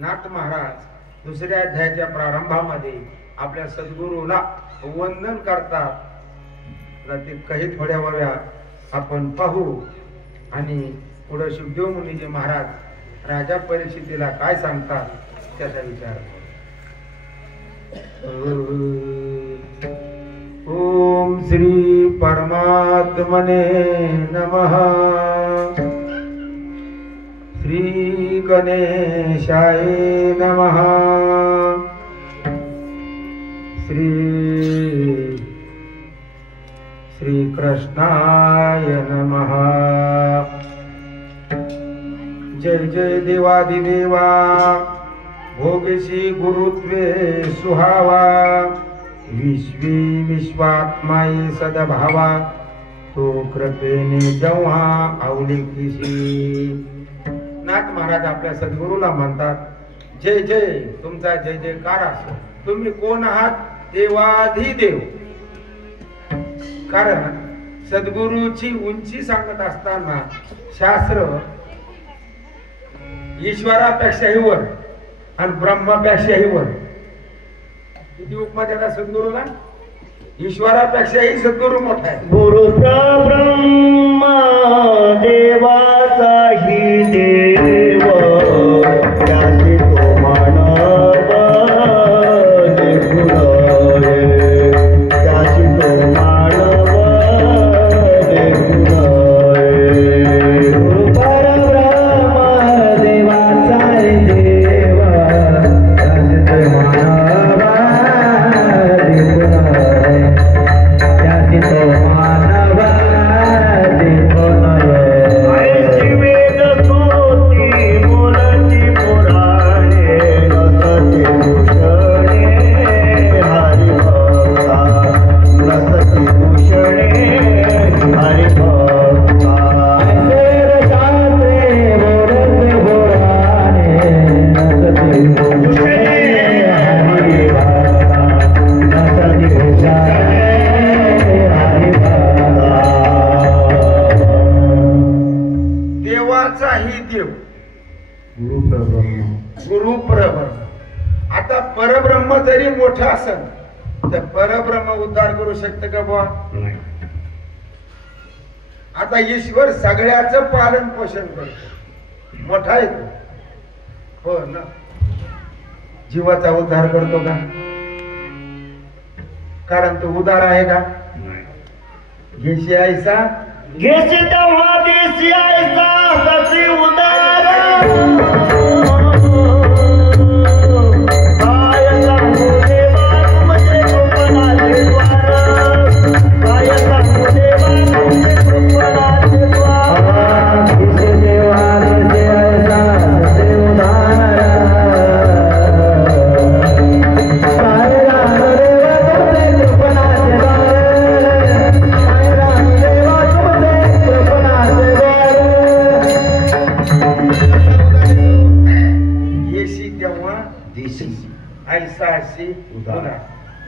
नाथ महाराज दुसऱ्या अध्यायाच्या प्रारंभामध्ये आपल्या सद्गुरूला वंदन करतात. ते काही थोड्या वेळात आपण पाहू आणि पुढे शुभदेव मुनीजी महाराज राजा परीक्षितीला काय सांगतात त्याचा विचार. ओम श्री परमात्मने नमः. श्री गणेशाय नमः. श्री कृष्णाय नमः. जय जय देवादिदेवा भोगेशी गुरुत्वे सुहावा. विश्वी विश्वात्माये सदभावा तो कृपेने जेव्हा अवलेखीशी. नाथ महाराज आपल्या सद्गुरूला म्हणतात जय जय, तुमचा जय जयकार असो. तुम्ही कोण आहात? देवाधिदेव. कारण सद्गुरूची उंची सांगत असताना शास्त्र ईश्वरापेक्षाही वर आणि ब्रह्मापेक्षाही वर. किती उपमा देतात सद्गुरूला? ईश्वरापेक्षाही सद्गुरू मोठा आहे. गुरुचा ब्रह्मा देवाचाही देव त्याची तो मानव देखुनाये. त्याची तो मानव देखुनाये. गुरु परब्रह्म देवाचाही देव त्याची तो मानव देखुनाये. त्याची तो मानव देखुनाये. ऐशी वेद स्तुती बोलती पुराणे नसती भूषणे हरिभक्ता. नसती भूषणे हरिभक्ता. ऐसे शास्त्रे बोलते पुराणे नसती भूषणे हरिभक्ता. नसती भूषणे देवाचाही देव गुरु परब्रह्म. गुरु परब्रह्म. आता परब्रह्म जरी मोठा असेल तर परब्रह्म उद्धार करू शकते का बुवा? नाही. आता ईश्वर सगळ्याच पालन पोषण करतो, मोठा आहे तो. हो ना. जीवाचा उद्धार करतो का? कारण तो उदार आहे का? घेशी ऐसा घेशी तेव्हा देशी ऐसा सती उदार. काय सांगू देवा तुमचे कृपणाचे द्वार. काय सांगू देवा तुमचे कृपणाचे द्वार. घेशी देवा देशी ऐसा सती उदार. काय राम देवा तुमचे कृपणाचे द्वार. काय राम देवा तुमचे कृपणाचे द्वार. घेशी तेव्हा देशी ऐसा अशी उदार. उदार.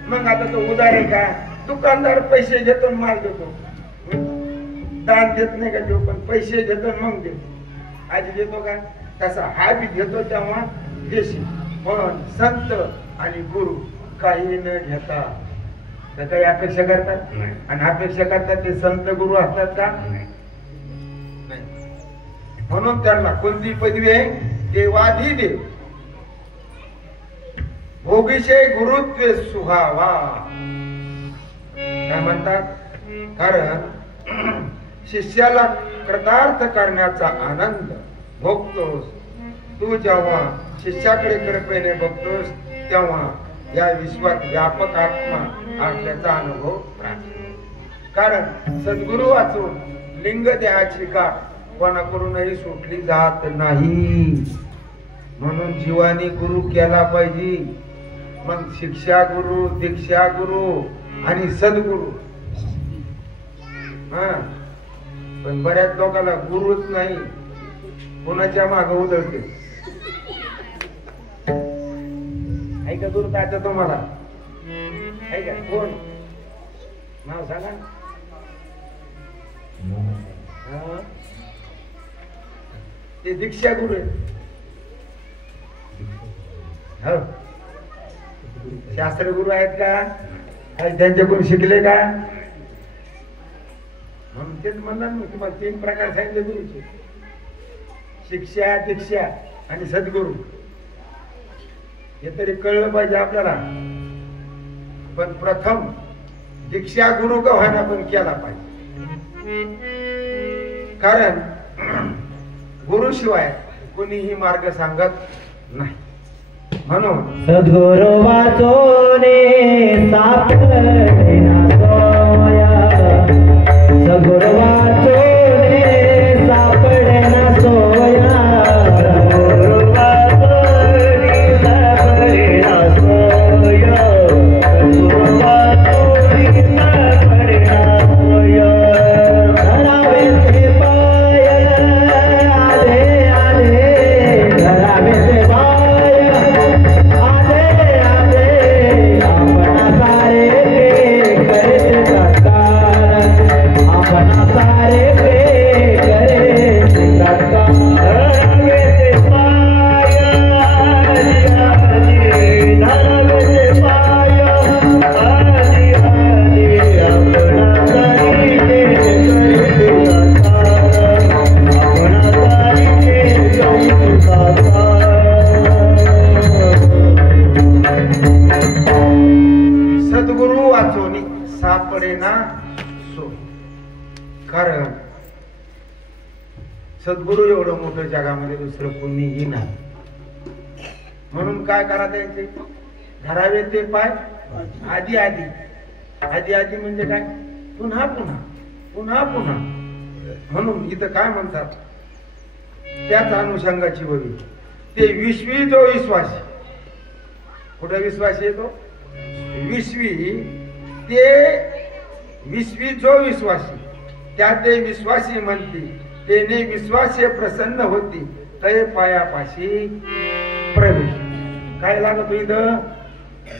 मग आता तो उदार आहे का? दुकानदार पैसे घेतो आणि माल देतो. दान देत नाही का तो? पण पैसे घेतो आणि मग देतो. आधी देतो का? तसा हा बी घेतो तेव्हा देशी. पण संत आणि गुरु काही न घेता तर काही अपेक्षा करतात नाही. आणि अपेक्षा करतात ते संत गुरु असतात का? नाही. म्हणून त्यांना कोणती पदवी आहे? देवाधिदेव. भोगिशे गुरुत्वे सुहावा. काय म्हणतात? कारण शिष्याला कृतार्थ करण्याचा आनंद भोगतोस तू जेव्हा शिष्याकडे कृपेने बघतोस तेव्हा या विश्वात व्यापक आत्मा असल्याचा अनुभव प्राप्त. कारण सद्गुरु वाचून लिंग देहाची का कोणाकडूनही सुटली जात नाही. म्हणून जीवानी गुरु केला पाहिजे. मग शिक्षा गुरु, दीक्षा गुरु आणि सद्गुरु. पण बऱ्याच लोकांना गुरुच नाही, कोणाच्या मागे उधळते. ऐका गुरु काय तुम्हाला ऐका कोण नाव सांगा. ते दीक्षा गुरु आहे. हो शास्त्रगुरु आहेत का, काही त्यांच्याकडून शिकले का? म्हणून तेच म्हणणार ना तुम्हाला 3 प्रकार सांगितले गुरुचे, शिक्षा, दीक्षा आणि सद्गुरु. हे तरी कळलं पाहिजे आपल्याला. पण प्रथम दीक्षा गुरु का व्हायला पण केला पाहिजे, कारण गुरुशिवाय कोणीही मार्ग सांगत नाही. म्हणून सद्गुरु वाचोने सापडेना सोया, सद्गुरु वाचोने सापडेना सोया, सद्गुरु वाचोने सापडेना सोया, सद्गुरु वाचोने सापडेना सोया. धरावे ते पाय आले आले, धरावे ते पाय आले आले, आपणा सारे करते सत्कार, आपणा सारे करते सत्कार. धरावे ते पाय आली आली, धरावे ते पाय आली आली, आपणा सारे करते सत्कार, आपणा सारे करते सत्कार. सद्गुरु वाचोनी सापडेना सो, कारण सद्गुरु एवढं मोठं जगामध्ये दुसरं कोणीही नाही. म्हणून काय करा त्यांचे, धरावे ते पाय आधी आधी. आधी आधी म्हणजे काय, पुन्हा पुन्हा पुन्हा पुन्हा. म्हणून इथं काय म्हणतात, त्याच अनुषंगाची बघी ते 20वी जो विश्वासी, कुठं विश्वासी येतो 20वी, ते 20वी जो विश्वासी, त्या ते विश्वासी म्हणते, तेने विश्वासी प्रसन्न होती, तय पायापाशी प्रवेश. काय लागतो इथं,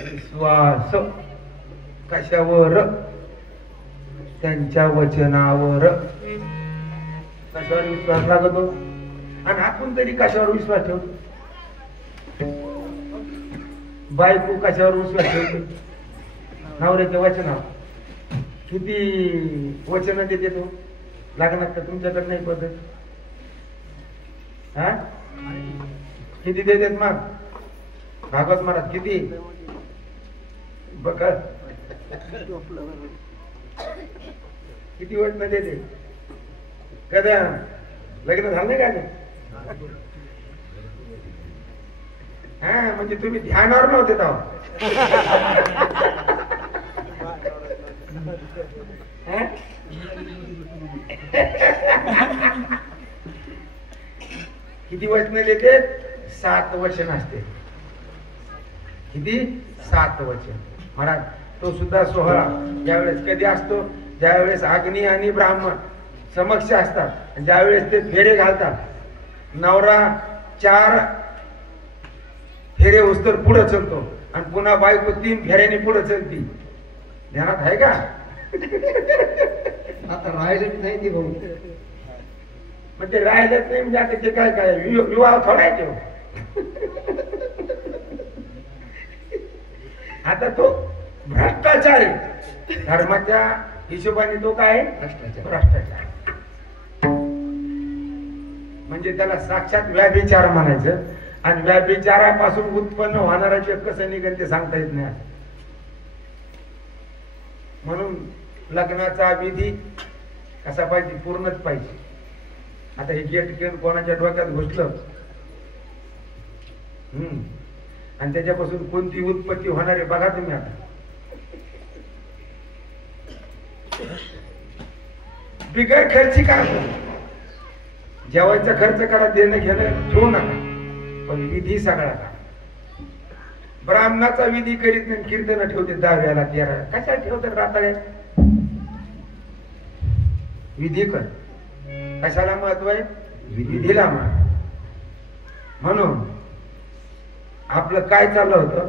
विश्वास. कशावर, त्यांच्या वचनावर. कशावर विश्वास लागतो, आणि आपण तरी कशावर विश्वास ठेवतो? बायको कशावर विश्वास ठेवते, नवऱ्याच्या वचनावर. किती वचन देते तो लग्नात, का तुमच्याकडे नाही पद्धत? हा किती देतात मग भागवत महाराज, किती बघ किती वचन देते. कदा लग्न झालं नाही का ते? हा म्हणजे तुम्ही ध्यानावर नव्हते तेव्हा. किती वचन देते? 7 वचन असते. किती? 7 वचन. महाराज तो सुद्धा सोहळा ज्यावेळेस कधी असतो, ज्यावेळेस अग्नी आणि ब्राह्मण समक्ष असतात, ज्यावेळेस ते फेरे घालतात. नवरा 4 फेरे उस्तर पुढे चलतो आणि पुन्हा बायको 3 फेऱ्याने पुढे चलती. ध्यानात आहे का? आता राहिलेच नाही ती भाऊ. मग ते राहिलंच नाही म्हणजे आता ते काय काय विवाह थोडायचे. आता तो भ्रष्टाचार आहे. धर्माच्या हिशोबाने तो काय भ्रष्टाचार. म्हणजे त्याला साक्षात व्याभिचार म्हणायचं. आणि व्याभिचारापासून उत्पन्न होणारा जग कसं निघेल ते सांगता येत नाही. म्हणून लग्नाचा विधी कसा पाहिजे, पूर्णच पाहिजे. आता हे गेट घेऊन कोणाच्या डोक्यात घुसलं आणि त्याच्यापासून कोणती उत्पत्ती होणार आहे बघा तुम्ही. आता बिगर खर्ची का, जेवायचा खर्च करा, देणं घेणं ठेवू नका, पण विधी सगळा का. ब्राह्मणाचा विधी करीत नाही, कीर्तन ठेवते 10 13. कशा ठेवतात राताळ्या? विधी कर. कशाला महत्व आहे? विधीला महत्व. म्हणून आपलं काय चाललं होतं,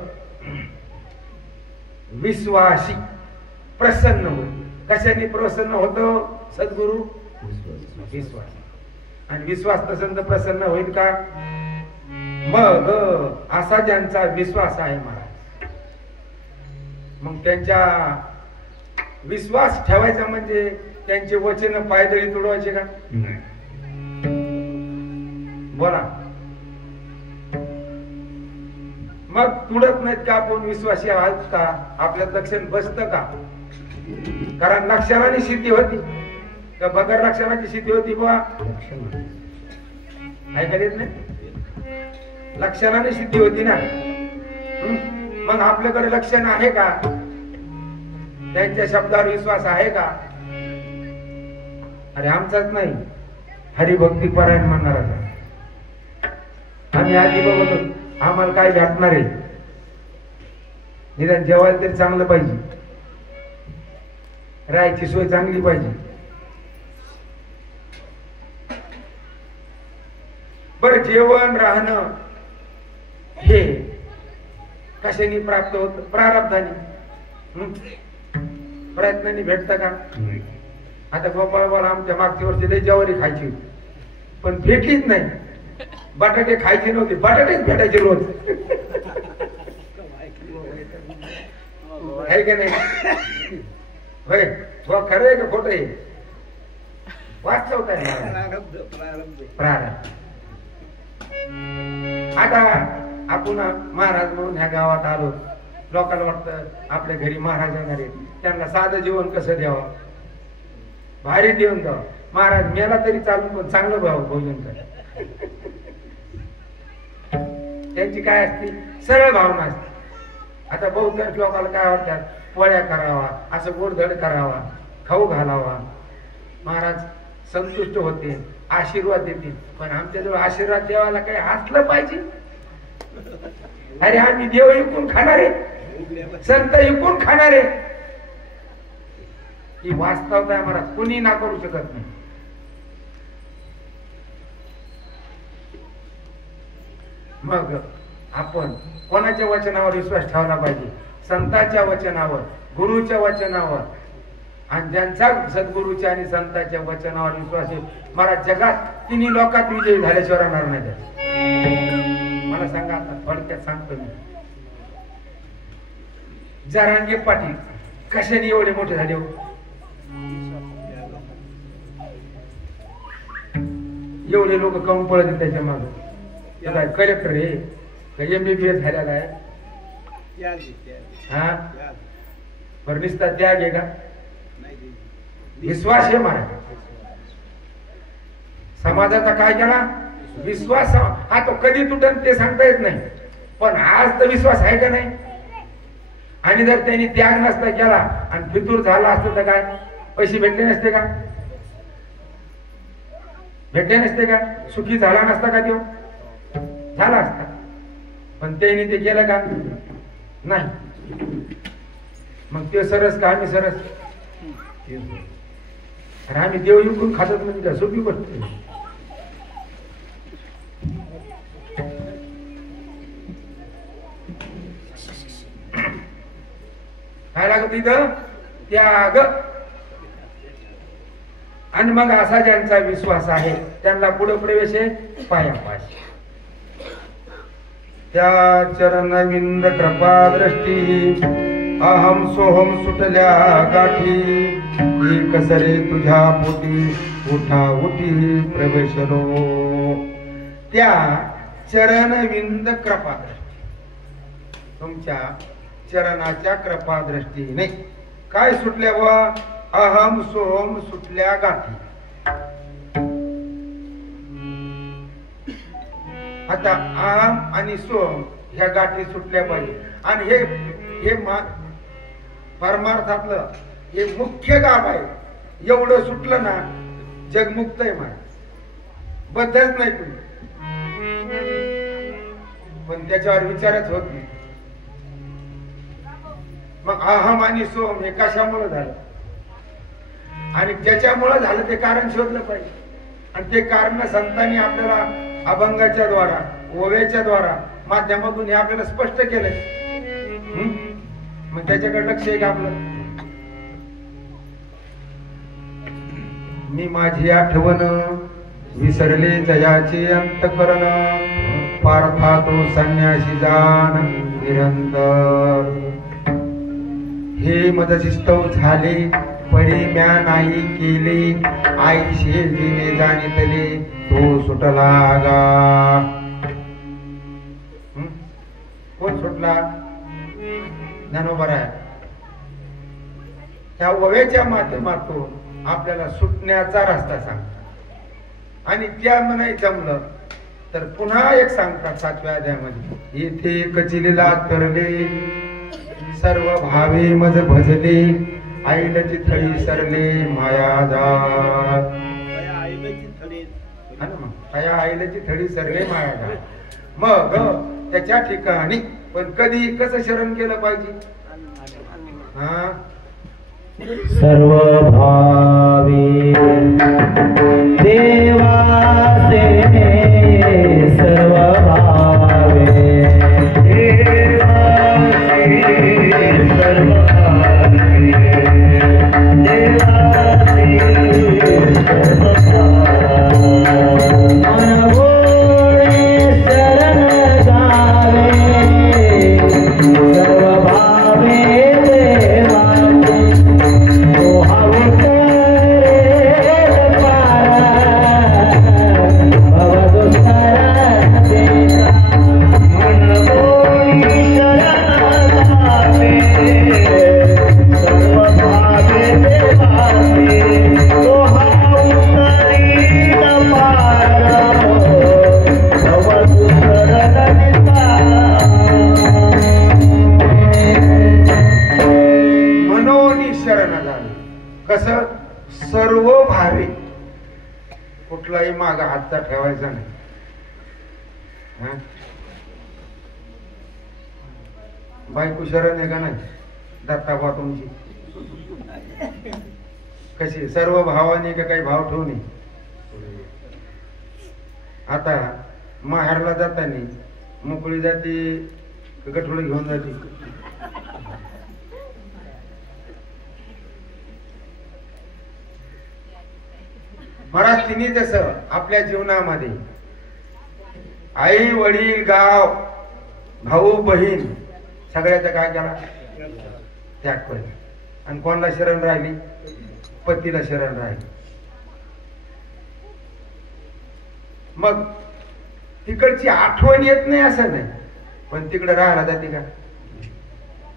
विश्वासी प्रसन्न होतो. कशाने प्रसन्न होतो? सद्गुरु विश्वास. आणि विश्वास प्रसन्न होईल का? मग असा ज्यांचा विश्वास आहे महाराज, मग त्यांच्या विश्वास ठेवायचा म्हणजे त्यांचे वचन पायदळी तुडवायचे का? बोला. मग तुडत नाहीत का आपण विश्वासी आहात का? आपल्यात लक्षण बसत का? कारण लक्षणाने सिद्धी होती का बगर लक्षणाची सिद्धी होती बुवा? ऐकायला येत नाही? लक्षणाने सिद्धी होती ना. मग आपल्याकडे लक्षण आहे का? त्यांच्या शब्दावर विश्वास आहे का? अरे आमचाच नाही, हरिभक्ती परायण म्हणणारा. आम्ही आधी बघतो आम्हाला काय भेटणार आहे, निदान जेवायला तरी चांगलं पाहिजे, राहायची सोय चांगली पाहिजे. बरं, जेवण राहणं हे कशाने प्राप्त होत? प्रारब्धाने, प्रयत्नाने भेटत का? आता गोपाळबाला आमच्या मागच्या वर्षी लय ज्वारी खायची पण भेटलीच नाही. बटाटे खायचे नव्हते, बटाटेच भेटायचे रोज. आहे का नाही? होय, खरं आहे का खोटं आहे? वास्तव काय? प्रारब्ध. आता आपण महाराज म्हणून ह्या गावात आलो, लोकांना वाटतं आपल्या घरी महाराज येणार आहेत, त्यांना साधं जेवण कसं द्यावं, भारी देऊन द्यावं. महाराज मेला तरी चालून पण चांगलं भोजन करा. त्यांची काय असते? सरळ भावना असते. आता बहुतांश लोकांना काय वाटतात? पोळ्या करावा, असं गोडधड करावा, खाऊ घालावा, महाराज संतुष्ट होते, आशीर्वाद देतील. पण आमच्याजवळ आशीर्वाद देवाला काही असलं पाहिजे. अरे आम्ही देव इकून खाणारे, संत इकून खाणारे. ही वास्तवता आहे महाराज, कुणी ना करू शकत नाही. मग आपण कोणाच्या वचनावर विश्वास ठेवला पाहिजे? संतांच्या वचनावर, गुरुच्या वचनावर. आणि ज्यांचा सद्गुरूच्या आणि संतांच्या वचनावर विश्वास आहे, मला जगात तिन्ही लोकात विजयी झाल्याशिवाय राहणार नाही. मला सांगा, आता थोडक्यात सांगतो मी. जरांगे पाटील कशाने एवढे मोठे झाले? एवढे लोक काऊन पळत त्याच्या मागे? कलेक्टर आहे, MBBS झालेला आहे, हा बरं, निस्ता त्याग आहे का? विश्वास आहे महाराज. समाजाचा काय केला? विश्वास. हा तो कधी तुटन ते सांगता येत नाही, पण आज तर विश्वास आहे का नाही? आणि जर त्यांनी त्याग नसता केला आणि फितूर झाला असतं तर काय? पैसे भेटले नसते का? भेटले नसते का? सुखी झाला नसता का? तो झाला असता, पण त्यांनी ते केलं का? नाही. मग ते सरस का आम्ही सरस? आणि आम्ही देव विकून खातात म्हणजे का सोपी गोष्ट? काय लागत इथं? त्याग. आणि मग असा ज्यांचा विश्वास आहे त्यांना पुढे प्रवेश आहे पायापाशी. त्या चरणविंद कृपा दृष्टी अहम सोहम सुटल्या गाठी. कसरे तुझ्या पोटी उठा उठी प्रवेशलो. त्या चरणविंद कृपा दृष्टी, तुमच्या चरणाच्या कृपा दृष्टीने काय सुटल्या? व अहम सोहम सुटल्या गाठी. आता अहम आणि सोहम ह्या गाठी सुटल्या पाहिजे. आणि हे परमार्थातलं हे मुख्य गाभ आहे. एवढं सुटलं ना जगमुक्त आहे मला, बद्धच नाही तुम्ही. पण त्याच्यावर विचारच होत नाही. मग अहम आणि सोहम हे कशामुळे झालं आणि ज्याच्यामुळे झालं ते कारण शोधलं पाहिजे. आणि ते कारण संतांनी आपल्याला अभंगाच्या द्वारा, ओव्याच्या द्वारा माध्यमातून हे आपल्याला स्पष्ट केलंय. मग त्याच्याकडे लक्ष आहे का आपलं? मी माझी आठवण विसरले जयाचे अंतकरण. पार्था तो संन्यासी जाण निरंतर. हे मदशिस्तव झाले पडी म्या नाही केले, आई शेजीने जाणितले तो सुटला गा. कोण सुटला? ज्ञानोबा आहे. त्या ओव्याच्या माध्यमातून आपल्याला सुटण्याचा रस्ता सांगतात आणि त्या म्हणाय जमलं तर पुन्हा एक सांगतात 7व्या अध्यायामध्ये, येथे कचिलेला तरले सर्व भावे मज भजले, आईलची थळी सरले माया जात. आईलची थळी सरले माया जात. मग त्याच्या ठिकाणी पण कधी कसं शरण केलं पाहिजे? हा, सर्व भावी देवासे, सर्व भावे देवासे, सर्व भावे देवासे, सर्व सर्व भावे. कुठलाही माग हातचा ठेवायचा नाही. बायको शरण आहे का नाही? दत्ताबा तुमची कशी सर्व भावाने का काही भाव ठेवणे. आता माहेरला जाताना मोकळी जाते गठोडी घेऊन जाते. मराठीने जसं आपल्या जीवनामध्ये आई वडील गाव भाऊ बहीण सगळ्याचा काय केला? त्याग केला. आणि कोणाला शरण राहिली? पतीला शरण राहिली. मग तिकडची आठवण येत नाही असं नाही, पण तिकडे राहायला जाते का?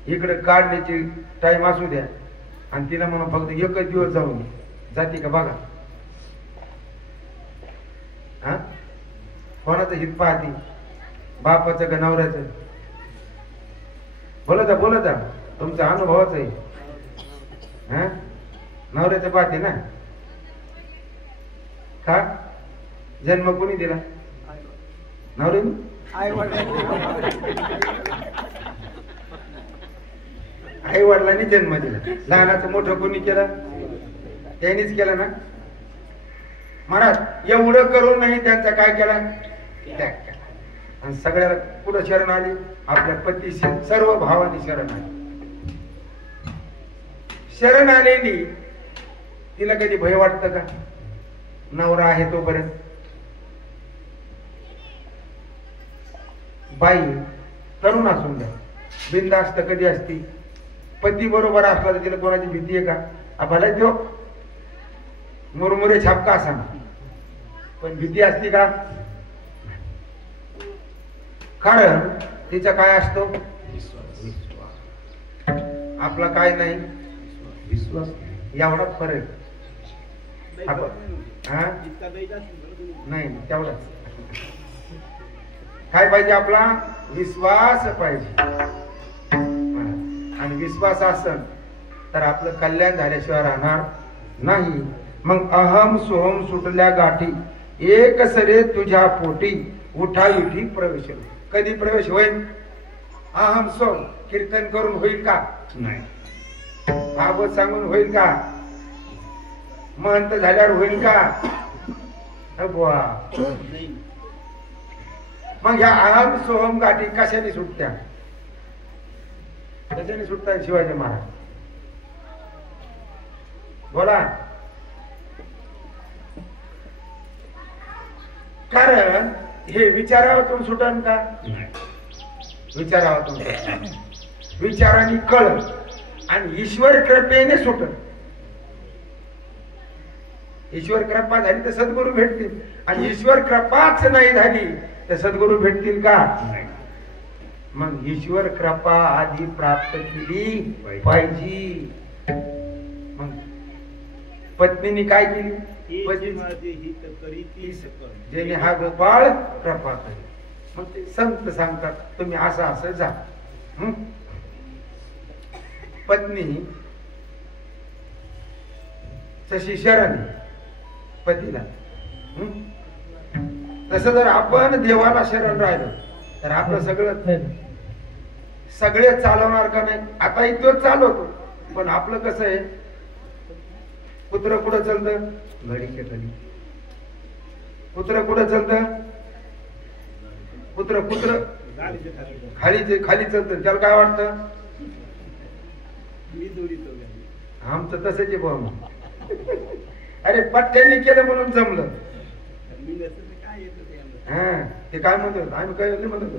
इकडे काढण्याची टाइम असू द्या आणि तिला म्हणून फक्त एकच दिवस जाऊन जाते का? बघा हा, कोणाचं हित पाहती? बापाचं का नवऱ्याचं? बोलत जा तुमचा अनुभवच आहे. हा, नवऱ्याचं पाहते ना. का? जन्म कोणी दिला? नवऱ्याने. आई वडिलांनी जन्म दिला. लहानाचं मोठं कोणी केलं? त्यांनीच केलं ना. महाराज एवढं करून नाही त्यांचा काय केला? त्याग केला. आणि सगळ्याला कुठं शरण आली? आपल्या पतीशी सर्व भावांनी शरण आली. शरण आलेली तिला कधी भय वाटतं का? नवरा आहे तोपर्यंत. बाई तरुण असून द्या, बिनधास्त कधी असती. पती बरोबर असला तर तिला कोणाची भीती आहे का? आपल्याला तो मुरमुरे छापका असा पण भीती असती का? कारण तिचा काय असतो? आपला काय नाही? विश्वास. एवढाच फरक. नाही तेवढाच. काय पाहिजे? आपला विश्वास पाहिजे. आणि विश्वास असेल तर आपलं कल्याण झाल्याशिवाय राहणार नाही. मग अहम सोहम सुटल्या गाठी, एक सरे तुझ्या पोटी, उठा विठी प्रवेश. कधी प्रवेश होईल? अहम सोहम कीर्तन करून होईल का? नाही. भागवत सांगून होईल का? महंत झाल्यावर होईल का? मग ह्या अहम सोहम गाठी कशाने सुटत्या? कशाने सुटतात शिवाजी महाराज? बोला. कारण हे विचारातून सुटन का? विचारातून विचाराने कळ आणि ईश्वर कृपेने सुटन. ईश्वर कृपा झाली तर सद्गुरू भेटतील आणि ईश्वर कृपाच नाही झाली तर सद्गुरू भेटतील का? मग ईश्वर कृपा आधी प्राप्त केली पाहिजे. मग पत्नीने काय केली? जेणे हा गोपाळ कृपा करी. मग ते संत सांगतात तुम्ही असं असं जा. पत्नी तशी शरण पतीला. तसं जर आपण देवाला शरण राहिलो तर आपलं सगळे चालवणार का नाही? आता इतकं चालवतो पण आपलं कसं आहे? कुत्र कुठं चालतं? घडीच्या घडी. कुत्र कुठं चालतं? कुत्र खाली चालतं. त्याला काय वाटतं? आमचं तसंच आहे भाऊ. अरे पट्ट्याने केलं म्हणून जमलं. हा ते काय म्हणतो? आम्ही काय म्हणतो?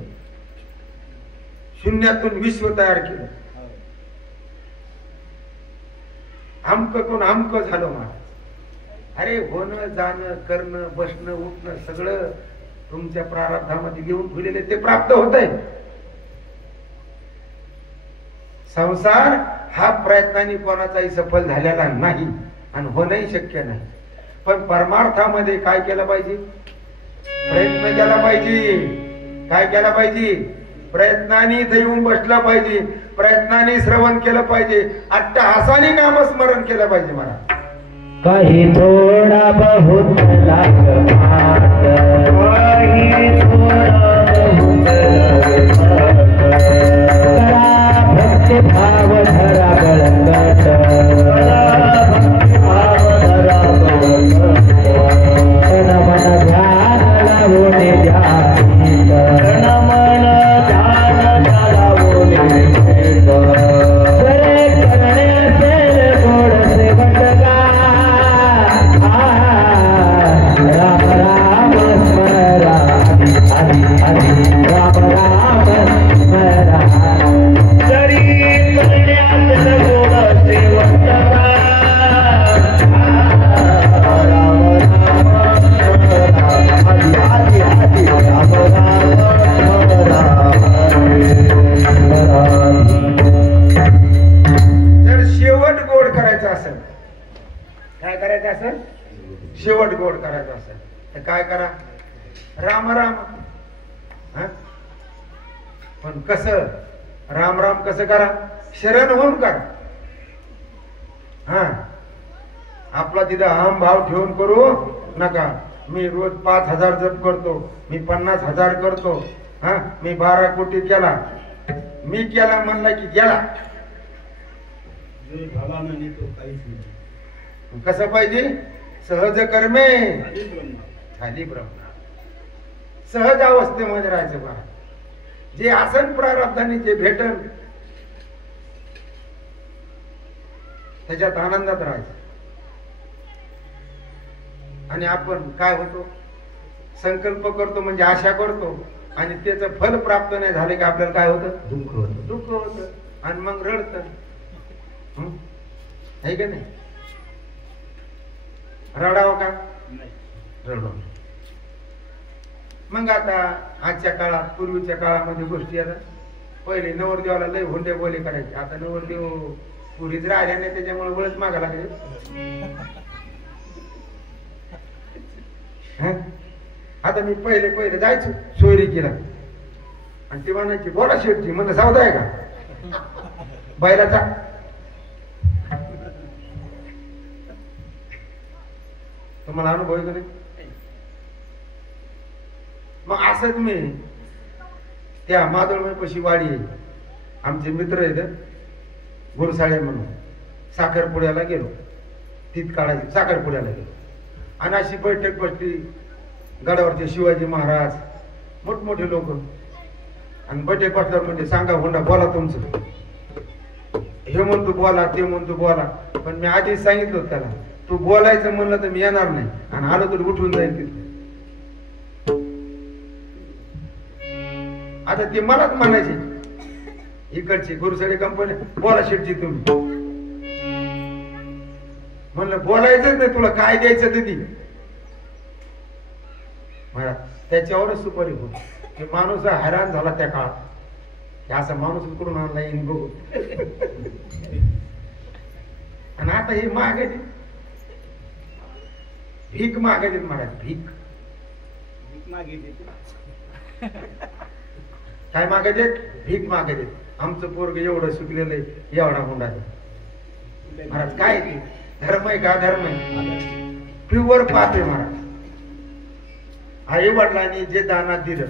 शून्यातून विश्व तयार केलं. आमक झालं महाराज. अरे होणं जाणं करणं बसणं उठणं सगळं तुमच्या प्रारब्धामध्ये घेऊन ठेवलेले ते प्राप्त होत आहे. संसार हा प्रयत्नाने कोणाचाही सफल झालेला नाही आणि होणंही शक्य नाही. पण परमार्थामध्ये काय केलं पाहिजे? प्रयत्न केला पाहिजे. काय केला पाहिजे? प्रयत्नाने इथे येऊन बसला पाहिजे. प्रयत्नाने श्रवण केलं पाहिजे. अट्टहासाने नामस्मरण केलं पाहिजे. मला काही थोडा बहुत लागत, काही थोडा बहुत लागत, भक्ती भाव धरा बळकट, तन मन ध्यान लावून ध्यान, तन मन ध्यान लावून बरे करणे असेल गोडसे बटगा. राम राम स्मरा हरी हरी राम राम स्मरा जरी करण्यास गोडसे बटगा. राम राम स्मरा हरी हरी राम राम स्मरा. जर शेवट गोड करायचं असेल, काय करायचं असेल? शेवट गोड करायचं असेल तर काय करा? राम राम. पण कसं राम राम कसं करा? शरण होऊन करा. आपला तिथं अहम भाव ठेवून करू नका. मी रोज 5,000 जप करतो, मी 50,000 करतो, मी 12 कोटी केला, मी केला म्हणला की गेला. कसं पाहिजे? सहज कर्मे खाली ब्रह्मा. सहज अवस्थेमध्ये राहायचं. बघा जे आसन प्रारब्धाने जे भेटल त्याच्यात आनंदात राहायचं. आणि आपण काय होतो? संकल्प करतो म्हणजे आशा करतो आणि त्याचं फल प्राप्त नाही झाले की आपल्याला काय होतं? दुःख होतं. दुःख होतं आणि मग रडतं. आहे का नाही? रडावं का? रडव. मग आता आजच्या काळात पूर्वीच्या काळामध्ये गोष्टी आता पहिले नवरदेवाला लय हुंडे बोले करायचे. आता नवरदेव पुरीच राहिल्या नाही त्याच्यामुळे वळच मागा लागले. आता मी पहिले जायचो सोयरी केला आणि ती म्हणायची बोला शेवटी. म्हणलं सावधा आहे का बैलाचा? तुम्हाला अनुभव आहे का नाही? मग असंच मी त्या मादळमयपाशी वाडी आहे, आमचे मित्र आहेत गुरसाळे म्हणून, साखरपुड्याला गेलो. तीत काढायची साखरपुड्याला गेलो आणि अशी बैठक बसली. गडावरचे शिवाजी महाराज मोठमोठे लोक आणि बैठक बसल्यावर म्हणजे सांगा हुंडा बोला तुमचं. हे म्हणतो बोला, ते म्हणतो बोला. पण मी आधीच सांगितलं त्याला तू बोलायचं म्हणलं तर मी येणार नाही आणि आलो तर उठून जाईल तिथे. आता ते मलाच म्हणायचे इकडची गुरुसडे कंपनी बोला शेटची तुम्ही. म्हणलं बोलायचंच नाही तुला काय द्यायचं ते दी. त्याच्यावरच सुपारी होत की माणूस हैराण झाला त्या काळात. असा माणूस करून आणला येईन बघू. आणि आता हे मागायचे भीक मागायचे महाराज भीक काय मागायचे भीक मागायचे. आमचं पोरग एवढं शिकलेलं आहे एवढा हुंडा महाराज काय ते धर्म आहे का धर्म आहे प्युअर पाप आहे महाराज. आई वडिलांनी जे दानात दिलं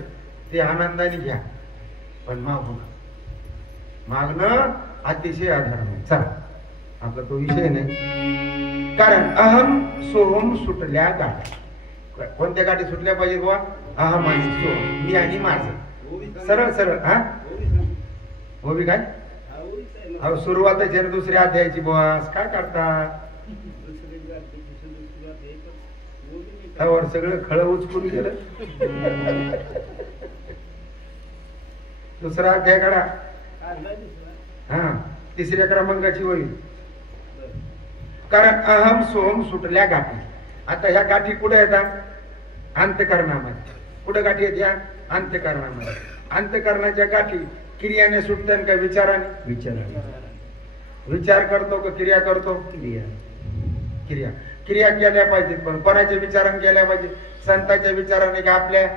ते आनंदाने घ्या पण मागू मागणं अतिशय अधर्म आहे. चला आपला तो विषय नाही. कारण अहम सोहम सुटल्या गाठी. कोणत्या गाठी सुटल्या पाहिजे बुवा अहम आणि सोहम मी आणि माझं सरळ सरळ. हा ओबी काय अहो सुरुवात दुसऱ्या अध्यायाची बुवा काय करता त्यावर सगळं खळ उचकून गेलं. दुसरा अध्याय काढा. हा तिसऱ्या क्रमांकाची होईल. कारण अहम सोहम सुटल्या गाठी. आता ह्या गाठी कुठे येतात अंतःकरणामध्ये. कुठे गाठी आहेत या अंतःकरणामध्ये. अंतःकरणाच्या गाठी क्रियाने सुटतात का विचाराने. विचार करतो का क्रिया करतो. क्रिया क्रिया केल्या पाहिजे पण कोणाच्या विचाराने केल्या पाहिजे संतांच्या विचाराने का आपल्या.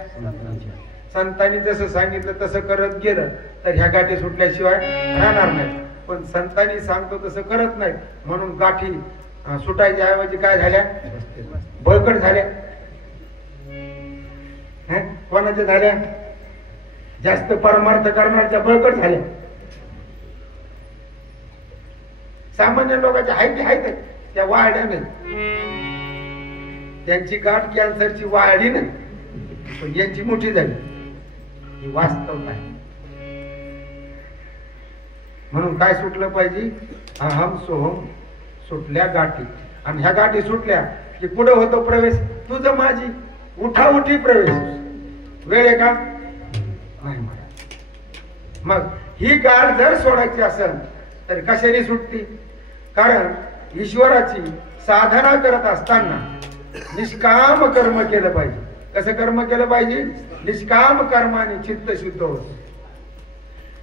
संतांनी जसं सांगितलं तसं करत गेलं तर ह्या गाठी सुटल्याशिवाय राहणार नाही. पण संतांनी सांगतो तसं करत नाही म्हणून गाठी सुटायच्या ऐवजी काय झाल्या बळकट झाल्या. कोणाच्या झाल्या जास्त परमार्थ करण्याच्या बळकट झाल्या. सामान्य लोकांच्या आहेत त्या वाढल्या नाही. त्यांची गाठ कॅन्सरची वाढली नाही पण यांची मोठी झाली. ही वास्तव काय. म्हणून काय सुटलं पाहिजे अहम सोहम सुटल्या गाठी. आणि ह्या गाठी सुटल्या की पुढे होतो प्रवेश तुझं माझी उठाउठी प्रवेश. वेळ आहे का नाही महाराज. मग ही गाठ जर सोडायची असेल तर कशाने सुटती. कारण ईश्वराची साधना करत असताना निष्काम कर्म केलं पाहिजे. कसं कर्म केलं पाहिजे निष्काम कर्माने चित्त शुद्ध होत.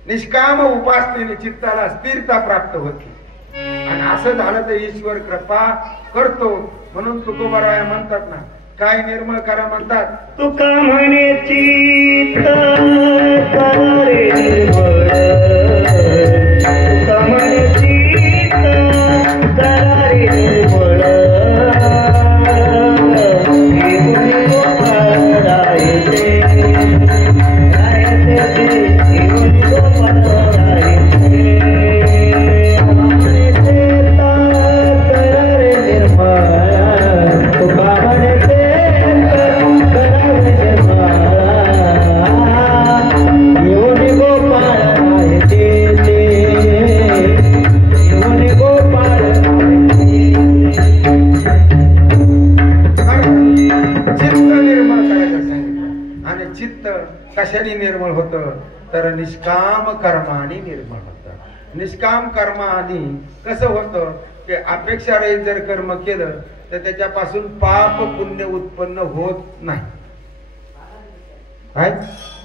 निष्काम उपासनेने चित्ताला स्थिरता प्राप्त होते. आणि असं झालं तर ईश्वर कृपा करतो. म्हणून तुकोबाराया म्हणतात ना काय निर्मळ करा म्हणतात तुका म्हणे चित्त करा रे निर्मळ. तुका म्हणे चित्त करा रे निर्मळ. कशाने निर्मळ होतं तर निष्काम कर्माने निर्मळ होतं. निष्काम कर्माने कसं होतं की अपेक्षा रहित जर कर्म केलं तर त्याच्यापासून पाप पुण्य उत्पन्न होत नाही. काय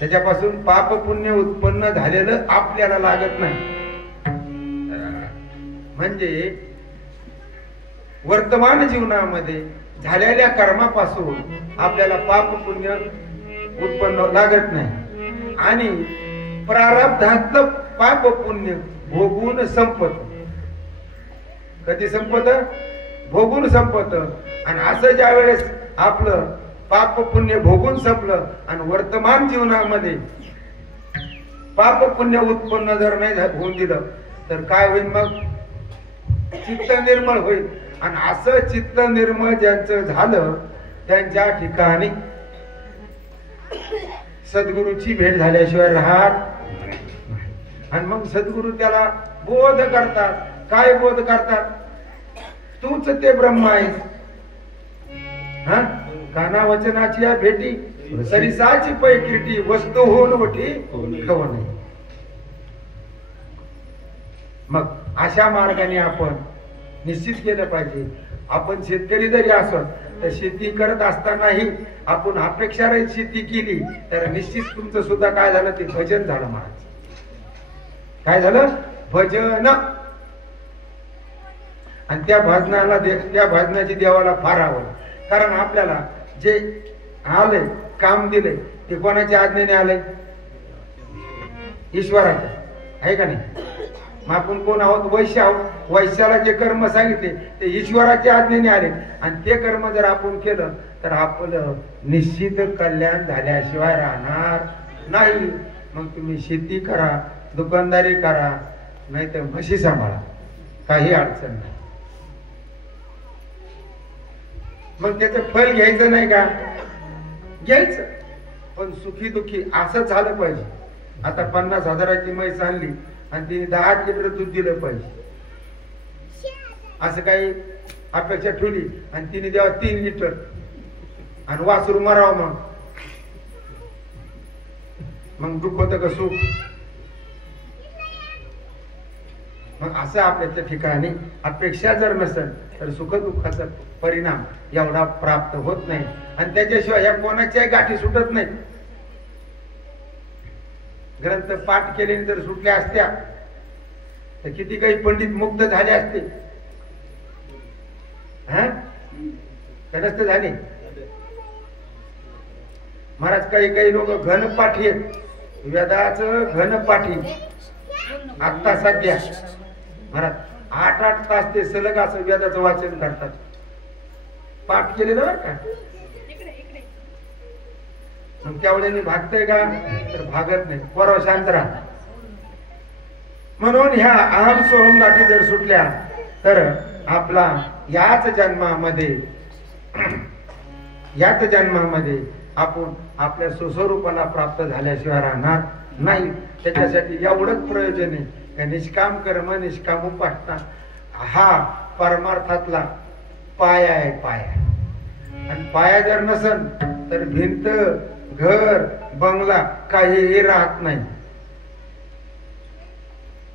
त्याच्यापासून पाप पुण्य उत्पन्न झालेलं आपल्याला लागत नाही. म्हणजे वर्तमान जीवनामध्ये झालेल्या कर्मापासून आपल्याला पाप पुण्य उत्पन्न लागत नाही. आणि प्रारब्धातलं पाप पुण्य भोगून संपत. कधी संपत भोगून संपत. आणि असं ज्या वेळेस आपलं पाप पुण्य भोगून संपलं आणि वर्तमान जीवनामध्ये पाप पुण्य उत्पन्न जर नाही होऊन दिलं तर काय होईल मग चित्त निर्मळ होईल. आणि असं चित्त निर्मळ ज्यांचं झालं त्यांच्या ठिकाणी सद्गुरूची भेट झाल्याशिवाय राहत. आणि मग सद्गुरू त्याला बोध करतात. काय बोध करतात तूच ते ब्रह्म आहेस. हा काना वचनाची या भेटी सरिसाची पैकिटी वस्तू होऊन मोठी खव नाही. मग अशा मार्गाने आपण निश्चित केलं पाहिजे. आपण शेतकरी जरी असत तर शेती करत असतानाही आपण अपेक्षा रहित शेती केली तर निश्चित तुमचं सुद्धा काय झालं ते भजन झालं. महाराज काय झालं? भजन. आणि त्या भजनाची देवाला फार आवड. कारण आपल्याला जे आले काम दिले ते कोणाच्या आज्ञेने आले? ईश्वराच्या. आहे का नाही? मग आपण कोण आहोत? वैश्य आहोत. वैश्याला जे कर्म सांगितले ते ईश्वराच्या आज्ञेने आले आणि ते कर्म जर आपण केलं तर आपलं निश्चित कल्याण झाल्याशिवाय राहणार नाही. मग तुम्ही शेती करा, दुकानदारी करा, नाही तर म्हशी सांभाळा, काही अडचण नाही. मग त्याचं फल घ्यायचं नाही का? घ्यायचं, पण सुखी दुखी असं झालं पाहिजे. आता 50,000ची म्हैस आणली आणि तिने 10 लिटर दूध दिलं पाहिजे असं काही अपेक्षा ठेवली आणि तिने द्यावा 3 लिटर आणि वासरू मरावं, मग दुःख होतं का सुख? मग असं आपल्या ठिकाणी अपेक्षा जर नसेल तर सुख दुःखाचा परिणाम एवढा प्राप्त होत नाही. आणि त्याच्याशिवाय या कोणाच्याही गाठी सुटत नाही. ग्रंथ पाठ केल्याने जर सुटल्या असत्या तर किती काही पंडित मुक्त झाले असते. नसते झाले. महाराज काही लोक घनपाठी आहेत. वेदाचं घनपाठी आता सध्या महाराज 8-8 तास ते सलग असं वेदाचं वाचन करतात. पाठ केलेलं बरं का. मग त्यावेळेने भागतय का? तर भागत नाही. परवा शांत राहा. म्हणून ह्या अहम सोहम गाठी जर सुटल्या तर आपला याच जन्मामध्ये आपण आपल्या स्वस्वरूपाला प्राप्त झाल्याशिवाय राहणार नाही. त्याच्यासाठी एवढंच प्रयोजन आहे का निष्काम कर्म निष्काम उपासना हा परमार्थातला पाया आहे. पाया. आणि पाया जर नसन तर भिंत, घर, बंगला काहीही राहत नाही.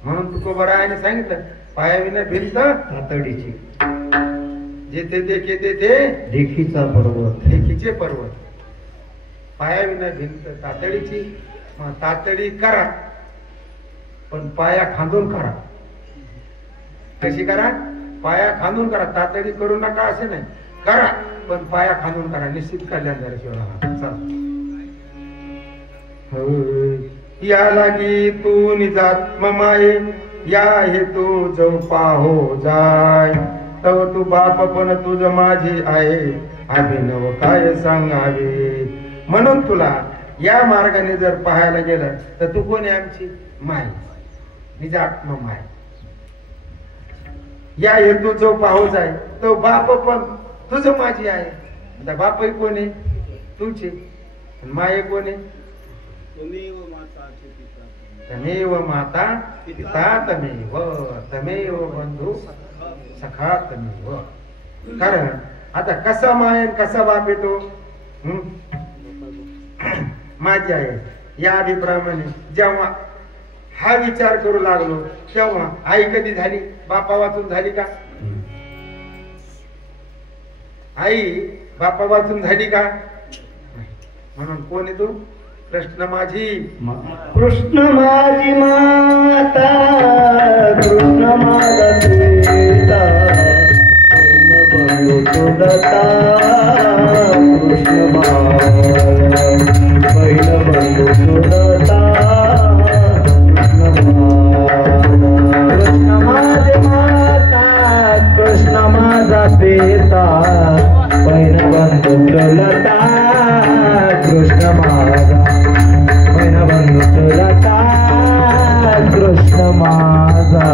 म्हणून तुकोबरायाने सांगितलं पायाविना भिंत तातडीची, जेथे देखे तेथे देखीचा पर्वत, देखीचे पर्वत. पायाविना भिंत तातडीची. मग तातडी करा पण पाया खांदून करा. कशी करा? पाया खांदून करा. तातडी करू नका असे नाही, करा पण पाया खांदून करा. निश्चित कल्याण झाल्याशिवाय या लागी तू निजात्म माये या हेतू जो पाहो जाय तव तू बाप पण तुझ माझी आहे अभिनव काय सांगावे. म्हणून तुला या मार्गाने जर पाहायला गेलं तर तू कोण आहे? आमची माय, निजात्म माय. या हेतू जो पाहो जाय तो बाप पण तुझ माझी आहे. आता बाप कोण आहे? तुझे. माय कोण आहे? तमेव माता पिता तमेव बंधू सखा तमेव. कारण आता कसा माय कसा बाप येतो? माझी आहे या अभिप्रायाने जेव्हा हा विचार करू लागलो तेव्हा आई कधी झाली? बापा वाचून झाली का? आई बापा वाचून झाली का? म्हणून कोण आहे तू? कृष्ण माझी, कृष्ण माझी माता, कृष्ण माझा पिता, बंधू तुलता, कृष्ण माझा पहिला बंधू तुलता, कृष्ण माझी माता, कृष्ण माझा पिता, पहिला बंधू तुलता, कृष्ण माझा बंधू तुलता, कृष्ण माझा.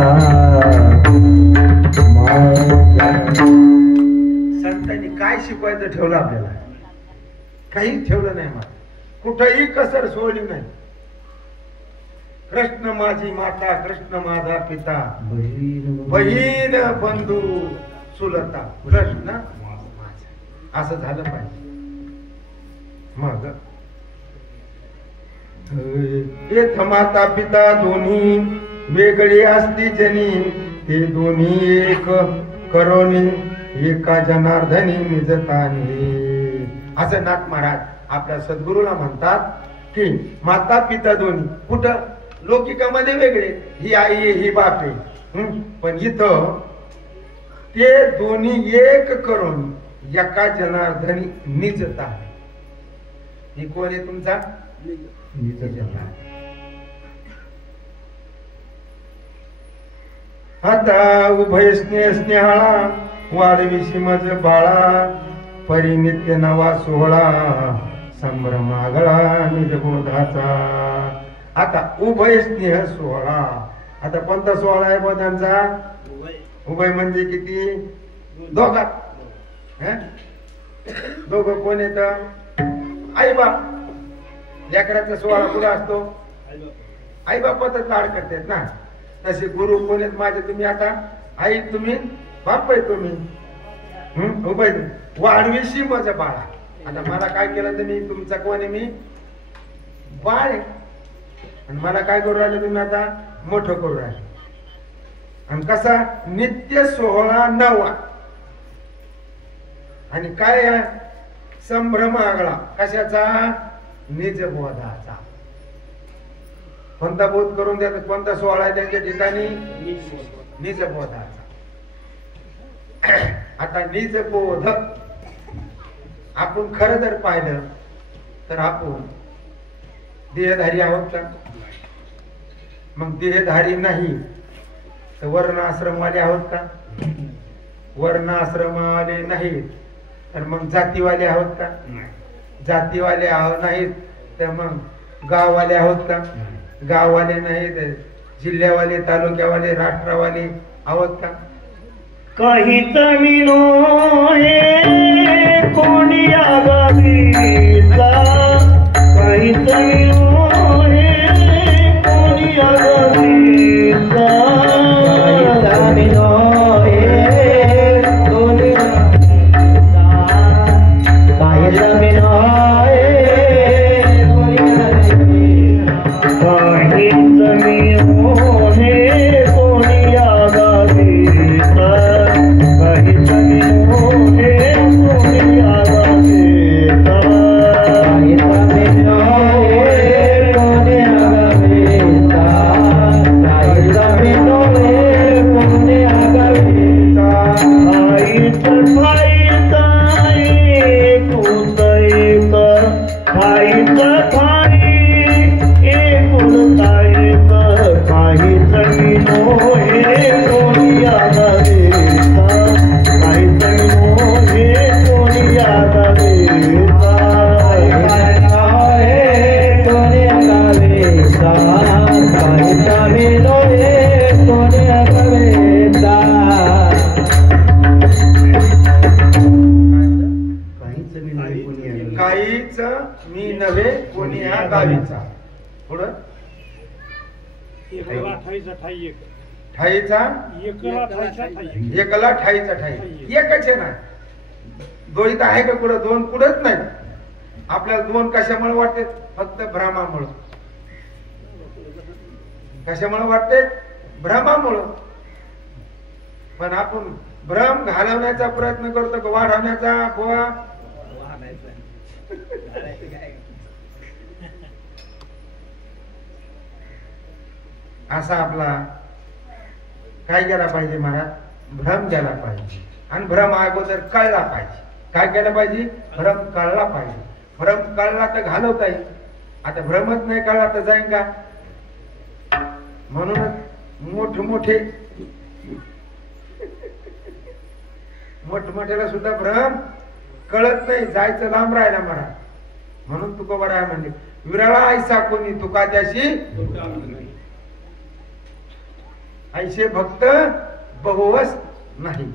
संतांनी काय शिकवायचं ठेवलं आपल्याला? काहीच ठेवलं नाही. मला कुठेही कसर सोडली नाही. कृष्ण माझी माता, कृष्ण माझा पिता, बहीण बंधू चुलता, कृष्ण माझा. असं झालं पाहिजे. मग येथ माता पिता दोन्ही वेगळी असती जनी ते दोन्ही एक करोनी एका जनार्दनी निजतानी. असं नाथ महाराज आपल्या सद्गुरूला म्हणतात की माता पिता दोन्ही कुठं लौकिकामध्ये वेगळे, ही आई आहे ही बाप आहे, पण इथं ते दोन्ही एक करून एका जनार्दनी निजता. ही कोण आहे तुमचा निजता. आता उभय स्नेह स्नेहाला वाढविशी मज बाळा परिनित्य नवा सोहळा संभ्रम आगळा निजबोधाचा. आता उभय स्नेह सोहळा. आता कोणता सोहळा आहे बा त्यांचा? उभय म्हणजे किती? दोघात. दोघं कोण येत? आई बाप. लेकराचा सोहळा कुठं असतो? आई बापातच लाड करतात ना. तसे गुरु कोण आहेत माझे? तुम्ही आता आई तुम्ही बाप आहे तुम्ही. उभय वाढविशी माझा बाळा. आता मला काय केलं तुम्ही? तुमचा कोण आहे? मी बाळ आहे. आणि मला काय करू राहिले तुम्ही? आता मोठं करू राहिले. आणि कसा? नित्य सोहळा नवा. आणि काय संभ्रम आगळा. कशाचा? निजबोधाचा. कोणता बोध करून द्या? कोणता सोहळा आहे त्यांच्या ठिकाणी? निजबोधाचा. आता निजबोध आपण खरं जर पाहिलं तर आपण देहधारी आहोत का? मग देहधारी नाही तर वर्ण आश्रमवाले आहोत का? वर्ण आश्रमवाले नाहीत तर मग जातीवाले आहोत का? जातीवाले नाहीत तर मग गाववाले आहोत का? गाववाले नाहीत. जिल्ह्यावाले, तालुक्यावाले, राष्ट्रवाले आहोत का? काही तमिनो हे कोणी आगामीचा. काही तमिनो हे कोणी आगामीचा. काही तमिनो हे कोणी काही तमिनो हे कोणी काही तमिनो हे कोणी आगामीचा. काहीच मी नव्हे कोणी ह्या गावीचा. पुढं ठाईचा एकला ठाईचा ठाई एकच आहे ना. दोन आहे का? कुठं दोन? कुठंच नाही. आपल्याला दोन कशामुळे वाटते? फक्त भ्रमामुळं. कशामुळे वाटते? भ्रमामुळं. पण आपण भ्रम घालवण्याचा प्रयत्न करतो का वाढवण्याचा? बुवा असा आपला काय केला पाहिजे महाराज? भ्रम गेला पाहिजे. आणि भ्रम अगोदर कळला पाहिजे. काय केलं पाहिजे? भ्रम कळला पाहिजे. भ्रम कळला तर घालवता येईल. आता भ्रमच नाही कळला तर जाईन का? म्हणूनच मोठमोठ्याला सुद्धा भ्रम कळत नाही. जायचं लांब राहिला महाराज. म्हणून तुका बरं आहे म्हणजे विरळा ऐसा कोणी तुका त्याशी ऐसे भक्त बहुवस नाही.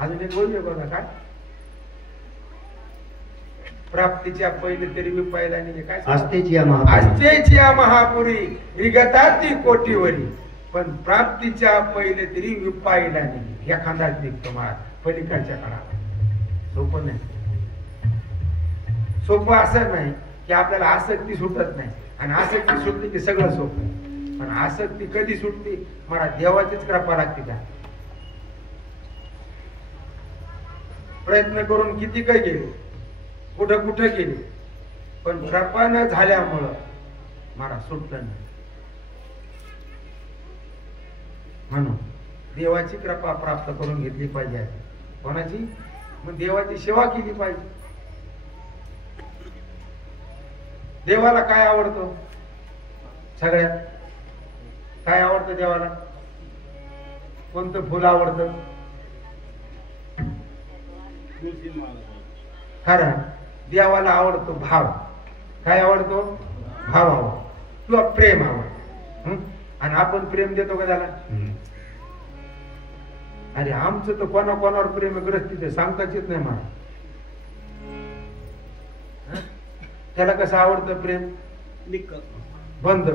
अजून एक बोलूया बघा काय? प्राप्तीच्या पहिले तरी मी पाहिला नाही. काय? आस्तेची महापुरी विगताती कोटीवरी. पण प्राप्तीच्या पहिले तरी मी पाहिला नाही. एखादा निघतो महाराज पलीकडच्या काळात. सोपं नाही. सोपं असं नाही की आपल्याला आसक्ती सुटत नाही, आणि आसक्ती सुटली की सगळं सोपं. पण आसक्ती कधी सुटते? मला देवाचीच कृपा लागते का? प्रयत्न करून किती काही गेले, कुठं कुठं गेले, पण कृपा न झाल्यामुळं मला सुटलं नाही. म्हणून देवाची कृपा प्राप्त करून घेतली पाहिजे. कोणाची? मग देवाची सेवा केली पाहिजे. देवाला काय आवडतं? सगळ्यात काय आवडतं देवाला? कोणतं फुल आवडतं? खरं देवाला आवडतो भाव. काय आवडतो? भाव आवडतो किंवा प्रेम आवडतो. आणि आपण प्रेम देतो का त्याला? अरे आमचं तर कोणावर प्रेम ग्रस्ती सांगताच येत नाही मला. त्याला कसं आवडतं प्रेम? बंद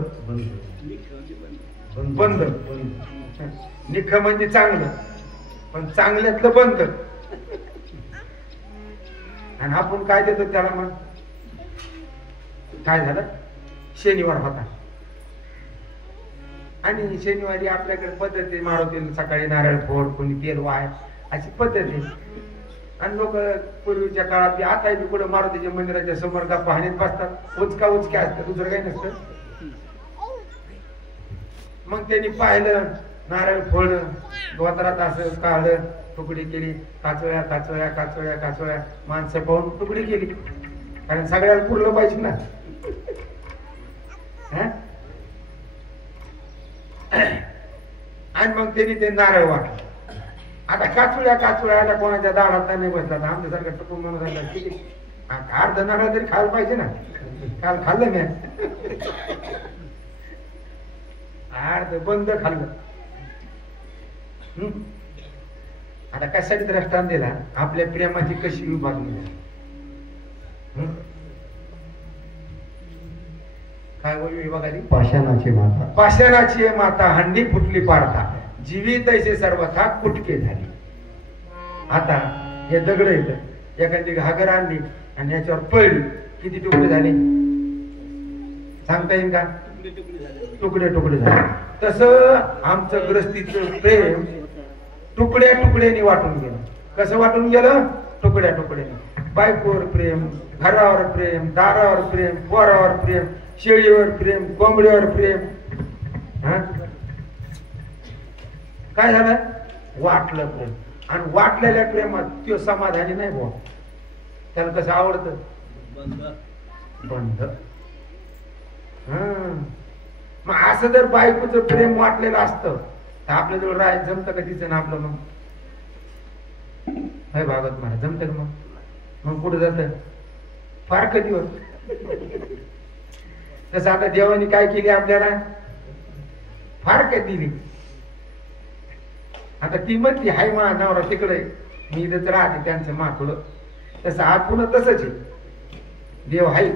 बंद. निख म्हणजे चांगलं, पण चांगल्यातलं बंद. आणि आपण काय देतो त्याला? मग काय झालं? शनिवार होता आणि शनिवारी आपल्याकडे पद्धती मारुती सकाळी नारळ फोड, कोणी तेल वाय, अशी पद्धती. आणि लोक पूर्वीच्या काळात आता कुठे मारुतीच्या मंदिराच्या समोर गप्पा हाणीत बसतात. उचका उचक्या असतात, दुसरं काही नसतं. मग त्यांनी पाहिलं नारळ फोड दोतरात असं काढलं, तुकडी केली, काचोळ्या काचोळ्या काचोळ्या काचोळ्या, माणसं पाहून तुकडी केली, कारण सगळ्याला पुरलं पाहिजे ना. आणि मग त्यांनी ते नारळ वाटलं. आता काचोळ्या काचोळ्याला कोणाच्या दाडात नाही बसला. आमच्यासारखं टुकून म्हणून झालं किती अर्ध नारळ तरी खायला पाहिजे ना. काल खाल्लं मी, अर्ध बंद खाल्लं. आता कशासाठी दृष्टांत दिला? आपल्या प्रेमाची कशी विभागणी. काय विभागाली? पाषाणाची माता. पाषाणाची माता हंडी फुटली पारता, जीवित ऐसे सर्वथा कुटके झाली. आता हे दगड येत, एखादी घागर आणली आणि याच्यावर पडली, किती तुकडे झाले सांगता येईल का? तुकडे तुकडे झाले. तसं आमचं ग्रस्तीचं प्रेम तुकड्या तुकड्याने वाटून गेलं. कसं वाटून गेलं? तुकड्या तुकड्याने. बायकोवर प्रेम, घरावर प्रेम, दारावर प्रेम, पोरावर प्रेम, शेळीवर प्रेम, कोंबडीवर प्रेम. काय झालं? वाटलं प्रेम. आणि वाटलेल्या प्रेमात तो समाधानी नाही भाऊ. त्याला कसं आवडतं? बंद. मग असं जर बायकोचं प्रेम वाटलेलं असतं तर आपल्या जवळ राहायचं जमतं का तिचं ना आपलं? मग हे भागत मला जमत का? मग कुठं जात? फार कधी होत. तसं आता देवानी काय केली आपल्याला? फार कधी दिली. आता ती म्हणती हाय मा नवरा तिकडे, मी इथंच राहते त्यांचं माकडं. तसं आपण तसंच आहे. देव हाय,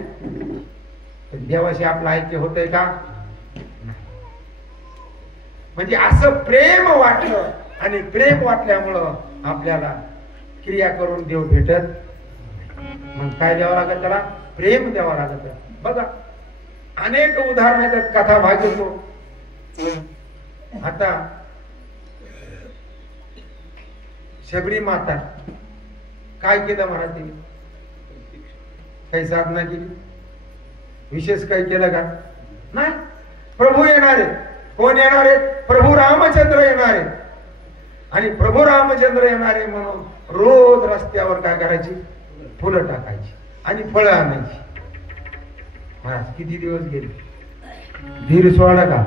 देवाशी आपलं ऐक्य होतंय का? म्हणजे असं प्रेम वाटलं, आणि प्रेम वाटल्यामुळं आपल्याला क्रिया करून देव भेटत. मग काय द्यावं लागत त्याला? प्रेम द्यावं लागत. बघा अनेक उदाहरण कथा भागवतो. आता शबरी माता काय केलं महाराज? काही साधना केली? विशेष काही केलं का? नाही. प्रभू येणारे. कोण येणारे? प्रभू रामचंद्र येणारे. आणि प्रभू रामचंद्र येणारे म्हणून रोज रस्त्यावर काय करायची? फुलं टाकायची आणि फळं आणायची. महाराज किती दिवस गेले? धीर सोडला का?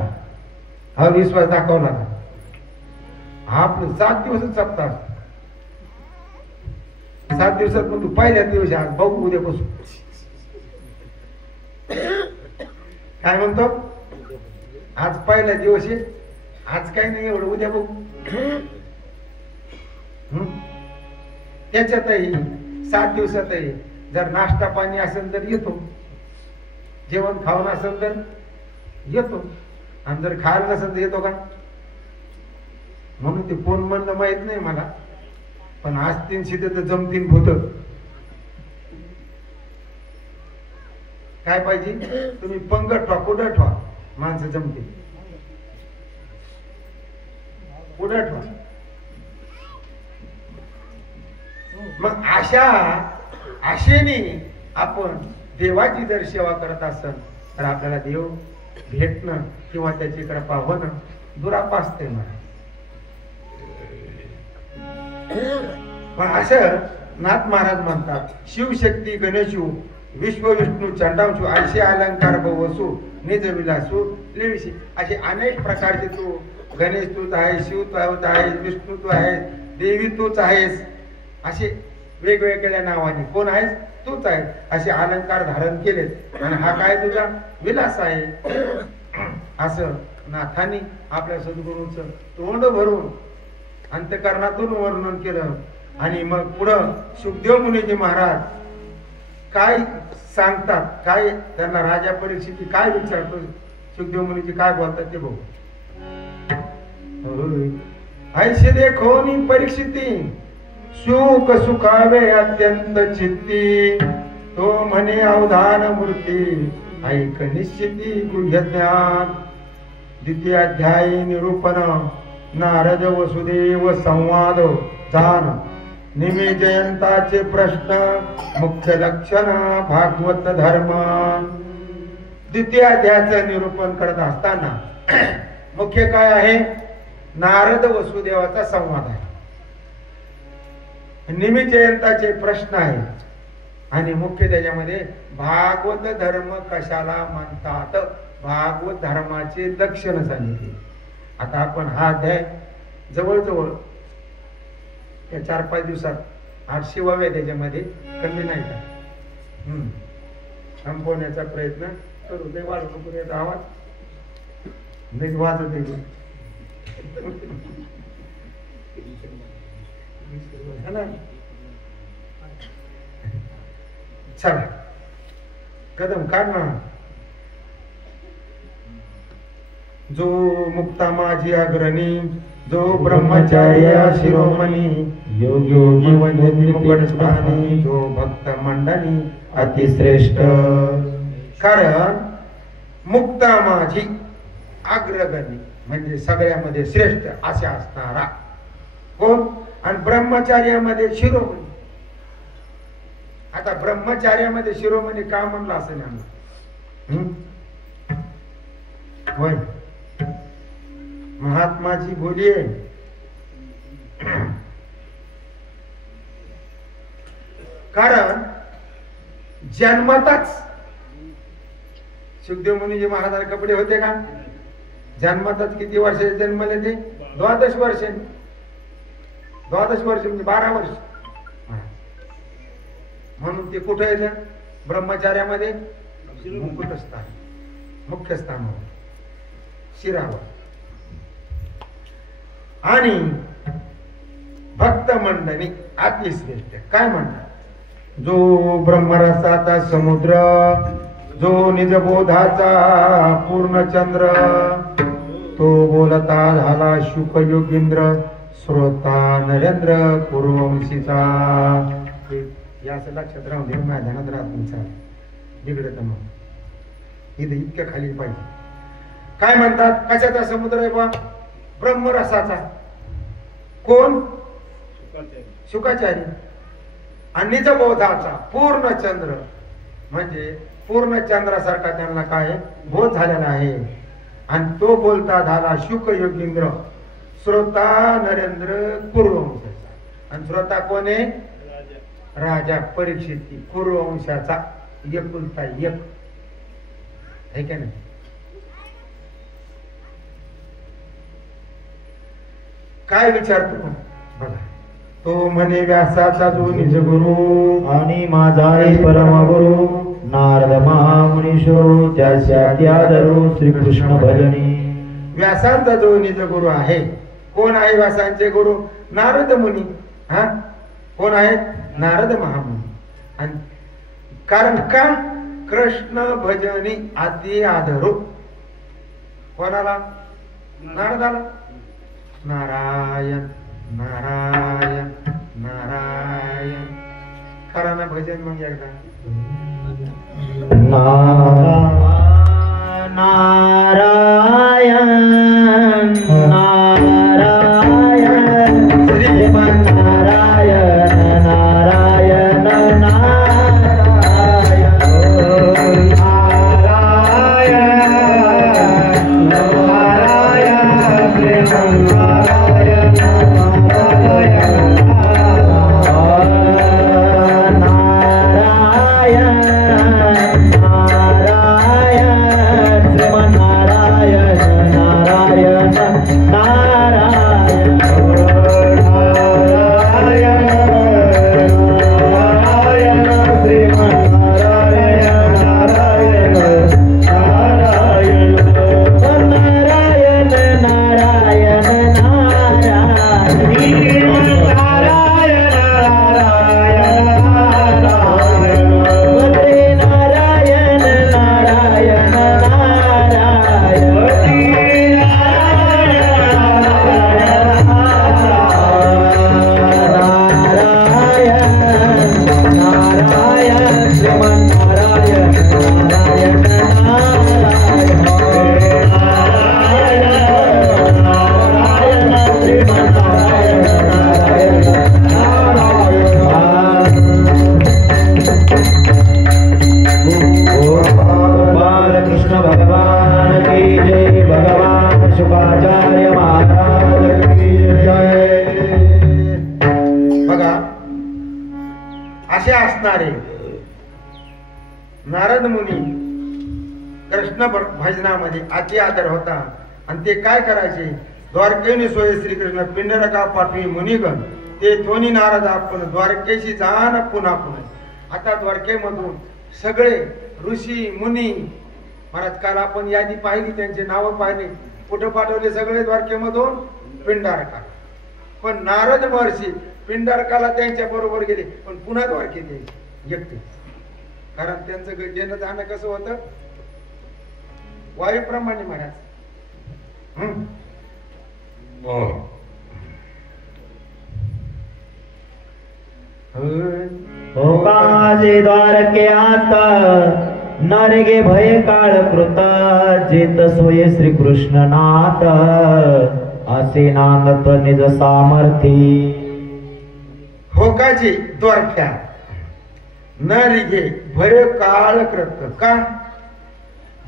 अविश्वास दाखवला का? आपलं 7 दिवसच सप्ताह. 7 दिवसात पण तू पहिल्या दिवशी आज बघू उद्या बसू काय म्हणतो? आज पहिला दिवस आहे, आज काही नाही एवढं, उद्या बघू. त्याच्यातही 7 दिवसातही जर नाश्ता पाणी असेल तर येतो, जेवण खावण असेल तर येतो, आणि जर खायला नसेल तर येतो का? म्हणून ते कोण म्हणणं माहित नाही मला, पण आज 300 तर जमतीन भूत. काय पाहिजे? तुम्ही पंगत ठेवा, कुठं ठेवा, माणसं जमते, कुठं ठेवा. मग आशेने आपण देवाची जर सेवा करत असेल तर आपल्याला देव भेटणं किंवा त्याच्याकडे पाहणं दुरापासते मला. मग असं नाथ महाराज म्हणतात, शिवशक्ती गणेशू विश्व विष्णू चंडांशू आयशे अलंकार बवसू निज विलासू लेविशी. असे अनेक प्रकारचे तू गणेश तूच आहेस, शिव तूच आहेस, विष्णू तू आहेस, देवी तूच आहेस, असे वेगवेगळ्या नावाने कोण आहेस? तूच आहेस. असे अलंकार धारण केलेत आणि हा काय तुझा विलास आहे. असं नाथांनी आपल्या सद्गुरूंचं तोंड भरून अंतकरणातून वर्णन केलं. आणि मग पुढं सुखदेव मुनीजी महाराज काय सांगतात, काय त्यांना राजा परीक्षिती काय विचारतो, सुखदेव मुनीजी काय बोलतात ते बघू. ऐसे देखो नी परीक्षिती सुख सुखावे अत्यंत चित्ती, तो म्हणे अवधान मूर्ती ऐक निश्चिती गुह्य ज्ञान. द्वितीय अध्यायी निरूपण नारद वसुदेव संवाद जान. निमी जयंताचे प्रश्न मुख्य लक्षण भागवत धर्म. द्वितीय अध्यायाचं निरूपण करत असताना मुख्य काय आहे? नारद वसुदेवाचा संवाद आहे. निमी जयंताचे प्रश्न आहे आणि मुख्य त्याच्यामध्ये भागवत धर्म कशाला म्हणतात, भागवत धर्माचे लक्षण सांगितले. आता आपण हा अध्याय जवळजवळ या 4-5 दिवसात 800 व्हावे त्याच्यामध्ये कमी नाही का संपवण्याचा प्रयत्न करू. ते वाढू नको याचा आवाज नाही वाजत आहे. चला कदम काढ ना. जो मुक्ता माझी अग्रणी, जो ब्रह्मचार्य शिरोमणी, योगी वंदती मुकुटस्थानी, जो भक्त मंडळी अतिश्रेष्ठ. कारण मुक्ता माझी अग्रगणी म्हणजे सगळ्यामध्ये श्रेष्ठ असे असणारा कोण? आणि ब्रह्मचार्यामध्ये शिरोमणी. आता ब्रह्मचार्यामध्ये शिरोमणी का म्हणलं असेल होय? महात्माची बोली आहे. कारण जन्मताच सुखदेव मुनीजी महाराजांना कपडे होते का? जन्मताच किती वर्षाचे जन्मले ते? 12 वर्षे. 12 वर्ष म्हणजे 12 वर्ष. म्हणून ते कुठे येतं? ब्रह्मचार्यामध्ये मुकुटस्थान, मुख्य स्थानावर, शिरावर. आणि भक्त मंडळी अतिश्रेष्ठ. काय म्हणतात? जो ब्रह्मरसाचा समुद्र, जो निजबोधाचा पूर्णचंद्र, तो बोलता झाला शुक योगींद्र, श्रोता नरेंद्र पूर्ववंशीचा. या असं लक्षात राहून दे, माझ्या ध्यानात राहत नाही. बिघडत मग इथं इतक्या खाली पाहिजे. काय म्हणतात? कशाचा समुद्र आहे बा? ब्रह्मरसाचा. कोण? शुकाचारी. आणि निजबोधाचा पूर्णचंद्र म्हणजे पूर्ण चंद्रासारखा त्यांना काय बोध झालेला आहे. आणि तो बोलता झाला शुक योगींद्र, श्रोता नरेंद्र कुरुवंशाचा. आणि श्रोता कोण आहे? राजा परीक्षित कुरुवंशाचा एकुलता एक आहे का नाही? काय विचारतो बघा. तो म्हणे व्यासाचा जो निज गुरु आणि माझाही परमगुरु नारद महामुनीशो त्यादरू श्रीकृष्ण भजनी. व्यासांचा जो निज गुरु आहे. कोण आहे व्यासांचे गुरु? नारद मुनी. हा कोण आहेत? नारद महामुनी. आणि कारण का? कृष्ण भजनी अति आदरू. कोणाला? नारदाला. नारायण नारायण नारायण. करा ना भजन मग एकदा. नारायण नारायण श्रीमन नारायण नारायण नारायण नारायण नारायण श्रीमन नारायण नारद मुनी कृष्ण भजनामध्ये अति आदर होता आणि ते काय करायचे द्वारकेने सोय श्रीकृष्ण पिंडरका पाठवी मुनिगण ते थोनी नारद आपण द्वारकेशी जाण पुन्हा पुन्हा. आता द्वारकेमधून सगळे ऋषी मुनी महाराज काल आपण यादी पाहिली त्यांचे नाव पाहिली कुठं पाठवले सगळे द्वारकेमधून पिंडारका. पण नारद महर्षी पिंडारकाला त्यांच्या बरोबर गेले पण पुन्हा द्वारकेत एकटे. कारण त्यांचं येणं जाणं कसं होतं वायूप्रमाणे महाराज. हो काजे द्वारके आता नरगे भय काळ कृत जेत सोय श्री कृष्ण नाथ असे नांदत निज सामर्थी. हो काजी द्वारक्या नरिगे भय काळ कृत का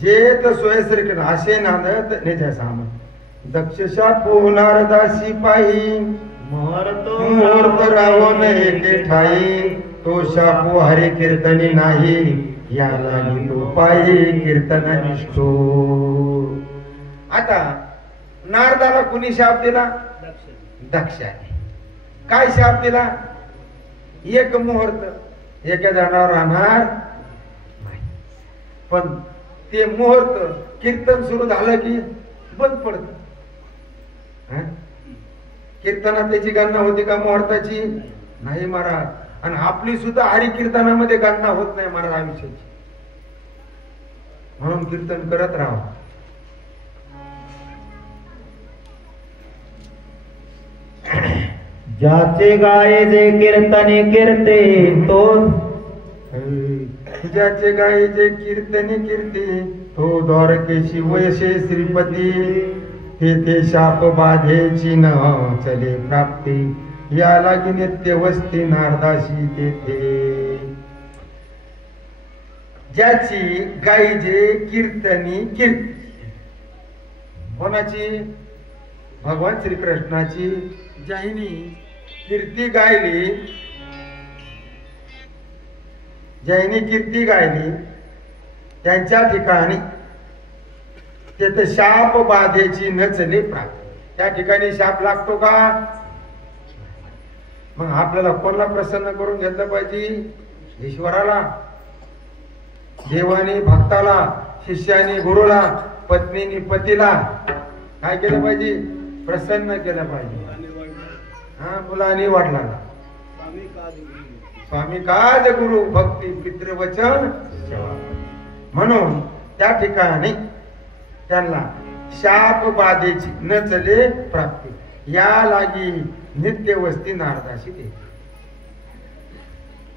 जेत सोय श्रीकृष्ण असे नांदत निज सामर्थी. दक्षशा नारदासी पायी मुहूर्त रावण एके ठाई तो शापो हरी कीर्तनी नाही याला तो पायी कीर्तन निष्ठो. आता नारदाला कुणी शाप दिला दक्षाने. काय शाप दिला एक मुहूर्त एका जणावर राहणार नाही पण ते मुहूर्त कीर्तन सुरू झालं की बंद पडत. कीर्तनात त्याची गणना होती का मुहूर्ताची नाही महाराज. आणि आपली सुद्धा हरी कीर्तनामध्ये गणना होत नाही महाराज आयुष्याची. म्हणून कीर्तन करत राहा. ज्याचे गाये जे कीर्तने कीर्ते तो ज्याचे गाये जे कीर्तने कीर्ती तो द्वारकेशी वयशे श्रीपती. ते शाप बाधेची न चले प्राप्ती या लागी नित्य वस्ती नारदाशी तेथे. ज्याची गाई जे कीर्तनी कीर्ती कोणाची भगवान श्रीकृष्णाची ज्यानी कीर्ती गायली ज्यानी कीर्ती गायली त्यांच्या ठिकाणी तेथे शाप बाधेची नचले प्राप्ती. त्या ठिकाणी शाप लागतो का. मग आपल्याला कोणाला प्रसन्न करून घेतलं पाहिजे ईश्वराला. देवाने भक्ताला शिष्याने गुरुला पत्नीने पतीला काय केलं पाहिजे प्रसन्न केलं पाहिजे. मुलांनी वडिलांना स्वामी काज गुरु भक्ती पितृवचन सेवा. म्हणून त्या ठिकाणी त्यांना शाप बाधेची न चले प्राप्ती या लागी नित्य वस्ती नारदाशी देते.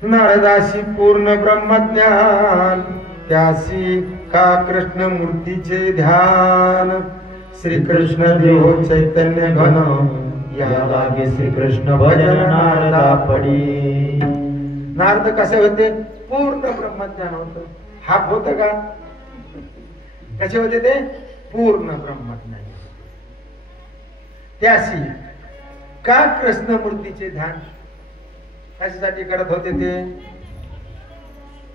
नारदाशी पूर्ण ब्रह्मज्ञान त्यासी का कृष्ण मूर्तीचे ध्यान श्रीकृष्ण देव चैतन्य घन या लागे श्रीकृष्ण भजन नारदा पडी. नारद कसे होते? पूर्ण ब्रह्मज्ञान होत. हाप होत का? कसे होते ते? पूर्ण ब्रह्मज्ञान. त्यासी का कृष्ण मूर्तीचे ध्यान कशासाठी करत होते ते?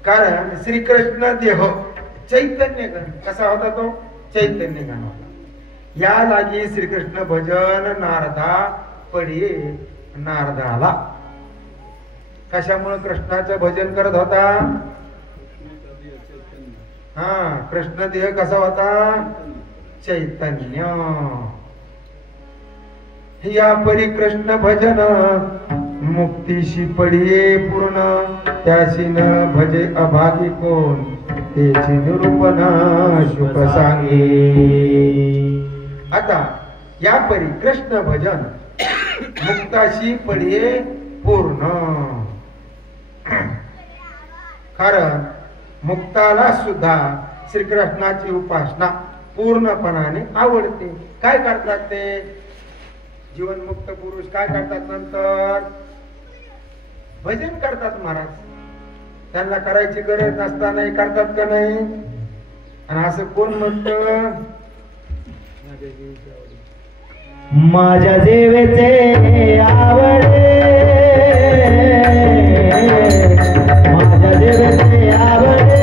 कारण श्रीकृष्ण देह चैतन्य घन. कसा होता तो? चैतन्य घन होता. या लागी श्रीकृष्ण भजन नारदा पडिये. नारदाला कशामुळे कृष्णाचं भजन करत होता? कृष्ण देह कसा होता? चैतन्य. या परी कृष्ण भजन मुक्तीशी पडिये पूर्ण त्याशी न भजे अभागी कोण त्याची निरूपण शुक सांगे. आता या परी कृष्ण भजन मुक्ताशी पडिये पूर्ण. कारण मुक्ताला सुद्धा श्रीकृष्णाची उपासना पूर्णपणाने आवडते. काय करतात ते? जीवनमुक्त पुरुष काय करतात? नंतर भजन करतात महाराज. त्यांना करायची गरज नसताना करतात का नाही? आणि असं कोण म्हणत? माझ्या देवेचे आवडे, माझ्या देवेचे आवडे,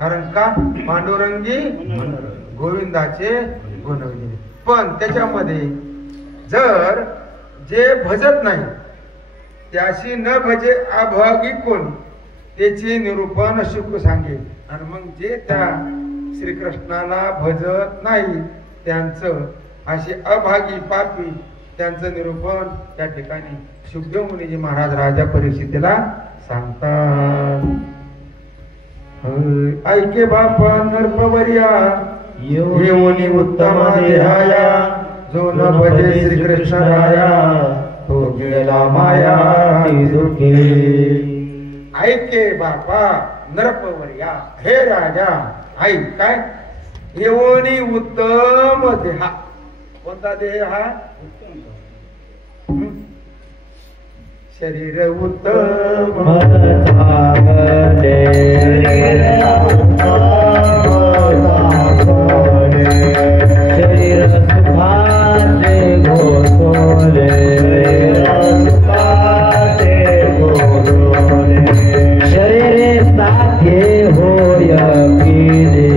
कारण का? पांडुरंगी गोविंदाचे गुणविले. पण त्याच्यामध्ये जर जे भजत नाही त्याशी न भजे अभागी कोण त्याचे निरूपण शुक सांगे. आणि मग जे त्या श्रीकृष्णाला भजत नाही त्यांचं असे अभागी पापी त्यांचं निरूपण त्या ठिकाणी शुकदेव मुनीजी महाराज राजा परीक्षितीला सांगतात. ऐके बापा नरपवर्या येऊनी उत्तम देहाया जो न भजे श्रीकृष्ण राया तो गिळला माया दुखे. ऐके बापा नरपवर्या हे राजा ऐक काय? येऊनी उत्तम देहा. कोणता देह हा? शरीर उत्तम शरीर सुखाचे घोषोले, शरीरे साध्ये होय केले,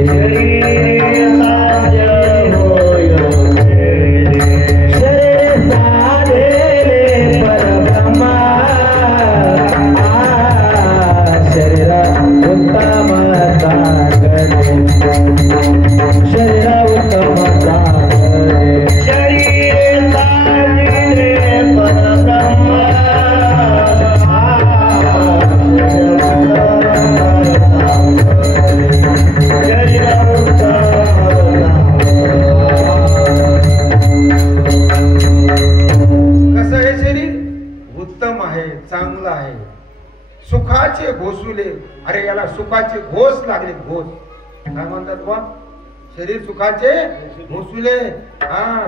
सुखाचे घोसुले. अरे याला सुखाचे घोस लागले. घोस काय म्हणतात बा? शरीर सुखाचे घोसुले.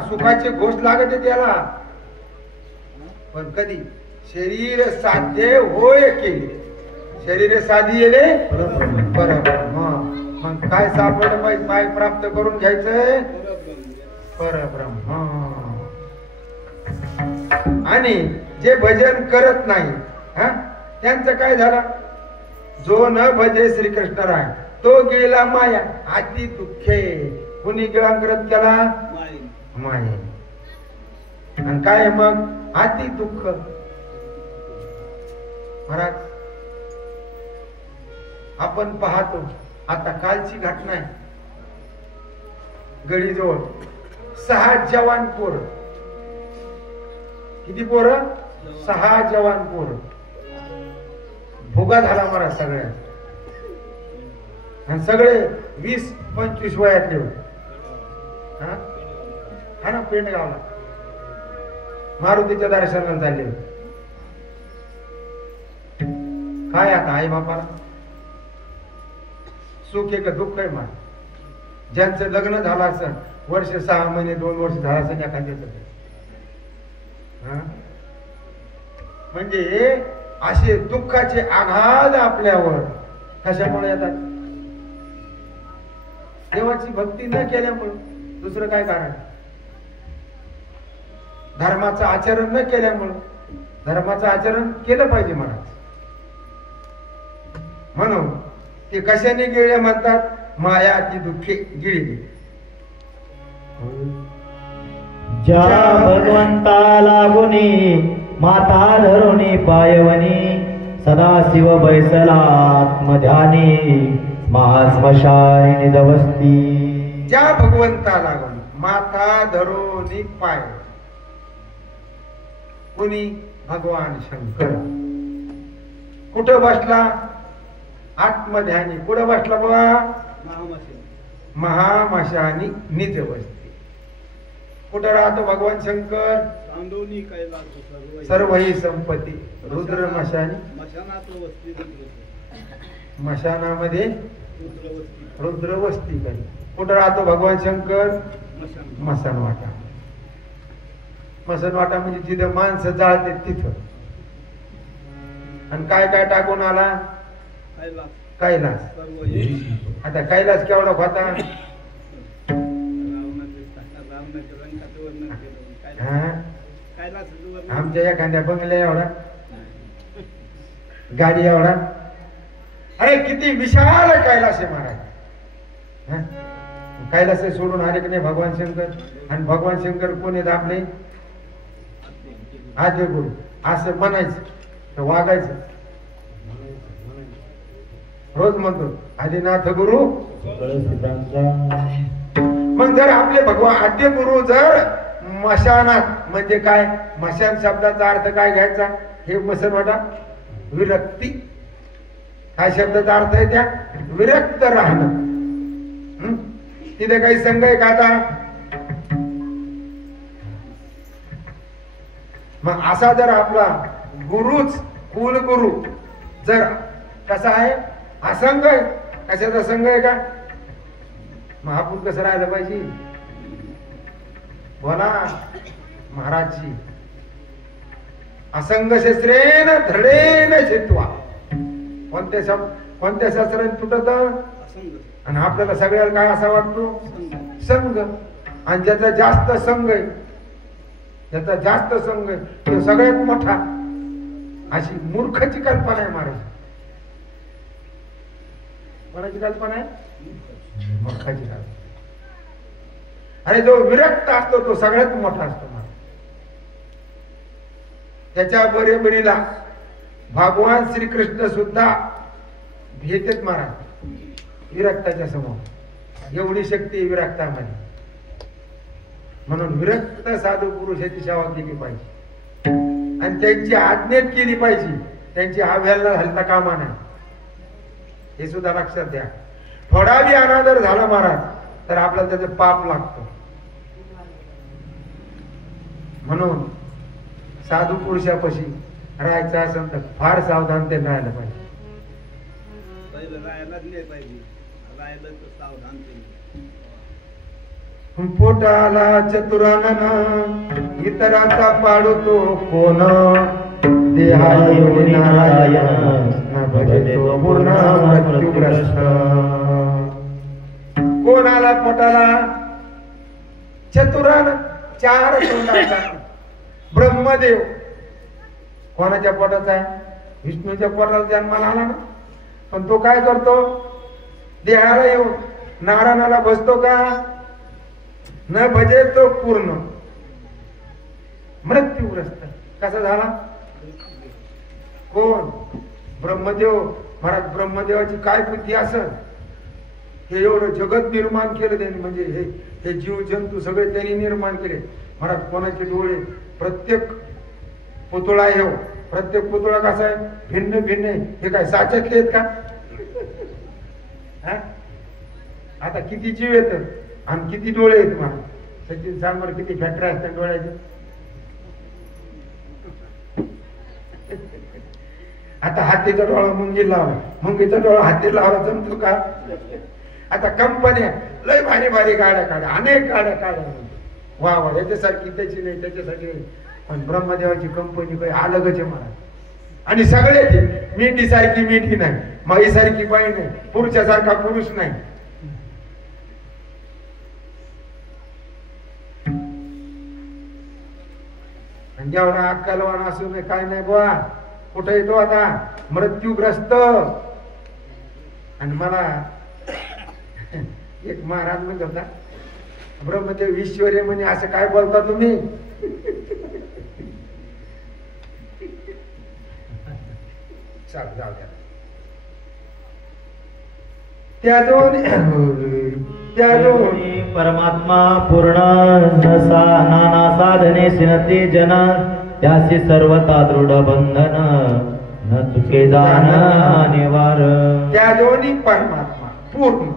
सुखाचे घोस लागते त्याला. पण कधी शरीर साध्य होय केले. शरीर साधी येले बरोबर. मग काय सापडलं? माहित प्राप्त करून घ्यायचंय. परब्रह्म. आणि जे भजन करत नाही हा त्यांचं काय झालं? जो न भजे श्रीकृष्ण राय तो गेला माया अति दुःखे. कुणी गिळांकरत केला? माये. आणि काय मग? अति दुःख. महाराज आपण पाहतो आता कालची घटना आहे. गडीजवळ 6 जवान पोर. किती पोर? 6 जवान पोर. भोगा झाला महाराज सगळ्या. आणि सगळे 20-25 वयातले होते. हा ना पेंडगावला मारुतीच्या दर्शनाला चालले होते. काय आता आई बापाला सुख आहे का दुःख आहे? मला ज्यांचं लग्न झालं असं वर्ष 6 महिने 2 वर्ष झालं असं एखाद्याचं म्हणजे असे दुःखाचे आघात आपल्यावर कशामुळे येतात? देवाची भक्ती न केल्यामुळे. दुसरं काय कारण? धर्माचं आचरण न केल्यामुळे. धर्माचं आचरण केलं पाहिजे महाराज. म्हणून ते कशाने गिळले म्हणतात? माया ती दुःखे गिळली. ज्या भगवंता लागुनी माता धरुणी पायवनी सदाशिव बैसला आत्मध्यानी महास्मशानी निधवस्ती. ज्या भगवंता लागून माता धरुणी पाय. कुणी? भगवान शंकर. कुठं बसला? आत्मध्यानी. कुठं बसला बाबा? महामशानी निज बसते. कुठं राहतो भगवान शंकर? सर्व ही संपत्ती रुद्र मशानी. मशानामध्ये रुद्र वस्ती काही. कुठं राहतो भगवान शंकर? मसनवाटा. मसनवाटा म्हणजे जिथं माणसं जाळते तिथं. आणि काय काय टाकून आला? कैलास. आता कैलास केवढा होता? आमच्या एखाद्या बंगल्या एवढा, गाडी एवढा. अरे किती विशाल कैलास आहे महाराज. कैलास सोडून आले की नाही भगवान शंकर. आणि भगवान शंकर कोणी आपले आद्य गुरु असं म्हणायचं तर वागायचं. रोज म्हणतो आदिनाथ गुरु. मग जर आपले भगवान आद्य गुरु जर मशानात म्हणजे काय? मशान शब्दाचा अर्थ काय घ्यायचा? हे मसनवाटा विरक्ती. काय शब्दाचा अर्थ आहे? त्या विरक्त राहणं. तिथे काही संघ आहे का आता? मग असा जर आपला गुरुच कुलगुरु जर कसा आहे? असंग आहे. कशाचा संघ आहे का? मग आपण कसं राहिलं पाहिजे? बोला महाराजची. असंग शस्त्रेन धडेन चित्वा. कोणत्या शास्त्राने तुटत? आणि आपल्याला सगळ्याला काय असा वाटतो? संघ. आणि ज्याचा जास्त संघ आहे, ज्याचा जास्त संघ आहे तो सगळ्यात मोठा. अशी मूर्खाची कल्पना आहे महाराज. कोणाची कल्पना आहे? मूर्खाची कल्पना. अरे जो विरक्त असतो तो सगळ्यात मोठा असतो महाराज. त्याच्या बरोबरीला भगवान श्रीकृष्ण सुद्धा भेटत महाराज विरक्ताच्या समोर. एवढी शक्ती विरक्तामध्ये. म्हणून विरक्त साधू पुरुषाची सेवा केली पाहिजे आणि त्यांची आज्ञेत केली पाहिजे. त्यांची अवहेलना घालता कामा नाही. हे सुद्धा लक्षात द्या. थोडा बी अनादर झाला महाराज तर आपल्याला त्याचं पाप लागतं. म्हणून साधू पुरुषापाशी राहायचं असेल तर फार सावधानतेने राहायला पाहिजे. पोटाला चतुरानन इतराचा पाडतो कोण. देहाय नारायण न भजतो पूर्ण मृत्यूग्रस्त. कोणाला पोटाला चतुरान 4 तोंडाचा ब्रह्मदेव कोणाच्या पोटाचा आहे? विष्णूच्या पोटाला जन्माला आला ना. पण तो काय करतो? देहाला येऊन नारायणाला बसतो का? न भजे तो पूर्ण मृत्यूग्रस्त. कसा झाला? कोण? ब्रह्मदेव. महाराज ब्रह्मदेवाची काय बुद्धी असेल? हे एवढं जगत निर्माण केलं त्यांनी, म्हणजे हे जीव जंतू सगळे त्यांनी निर्माण केले. महाराज कोणाचे डोळे? प्रत्येक पुतळा आहे, प्रत्येक पुतळा कसा आहे? भिन्न भिन्न आहे. हे काय साच्यातले आहेत का? आता किती जीव येत आणि किती डोळे आहेत? महाराज सचिन सांग बरं, किती फॅक्टरी असतात डोळ्याचे? आता हातीचा डोळा मुंगी लावला, मुंगीचा डोळा हाती लावला, जमतो का? आता कंपन्या लय भारी भारी गाड्या काढ्या, अनेक गाड्या काढ्या, वा वा, याच्यासारखी त्याची नाही, त्याच्यासाठी नाही. पण ब्रह्मदेवाची कंपनी काही अलगच आहे महाराज. आणि सगळे मेंढी सारखी मेंढी नाही, माई सारखी बाई नाही, पुरुषासारखा पुरुष नाही. आणि जेवढा अक्कलवान असू नये काय नाही बुवा. कुठे येतो आता? मृत्यूग्रस्त. आणि मला एक महाराज म्हणत होता, ब्रह्मदेव ईश्वरी म्हणे, असं काय बोलता तुम्ही? चाल जाऊ द्या. त्या दोन परमात्मा पूर्ण नाना साधने सिनती जन, त्यासी सर्वता दृढ बंधन, न चुके जाण निवार. त्या दोन्ही परमात्मा पूर्ण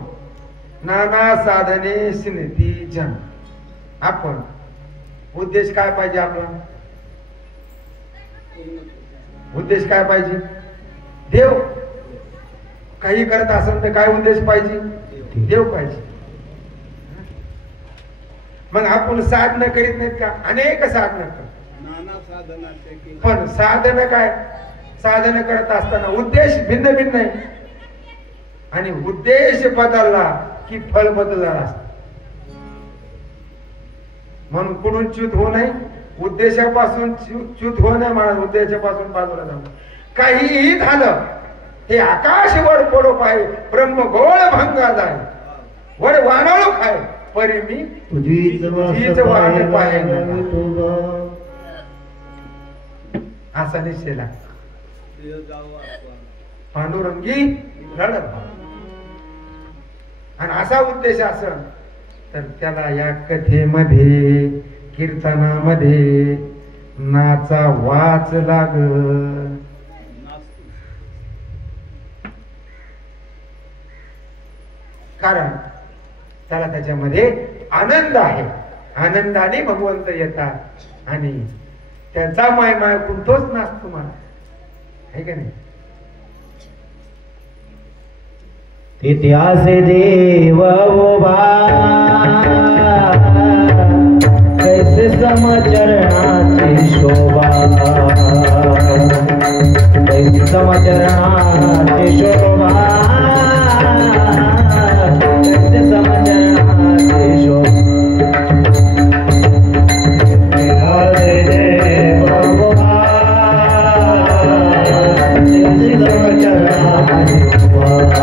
नाना साधने सिनती जन. आपण उद्देश काय पाहिजे? आपला उद्देश काय पाहिजे? देव. काही करत असेल तर काय उद्देश पाहिजे? देव पाहिजे. मग आपण साधना करीत नाहीत का? अनेक साधना करतो, पण साधन काय? साधन करत असताना उद्देश भिन्न भिन्न आहे. आणि उद्देश बदलला की फळ बदलणार असत. म्हणून कुठून च्युत होऊ नये, उद्देशापासून च्युत होऊ नये महाराज. उद्देशापासून बाजूला जाऊ. काहीही झालं, हे आकाश वर पडो पाय, ब्रह्म गोळ भंगा जाय, वर वानळू खाय, परी मी तुझीच वाट पाय. असा निश्चय पांडुरंगी रडत. आणि असा उद्देश असेल तर त्याला या कथेमध्ये, कीर्तनामध्ये नाचा वाच लाग. कारण त्याला त्याच्यामध्ये आनंद आहे. आनंदाने भगवंत येतात आणि त्यांचा माय कुंतोच नाचतो मला, आहे का नाही? तिथे देव उभा, कैसे समचरणाची शोभा, कैसे समचरणाची शोभा, कैसे समचरणाची शोभा. देव उभा, कैसे समचरणाची शोभा,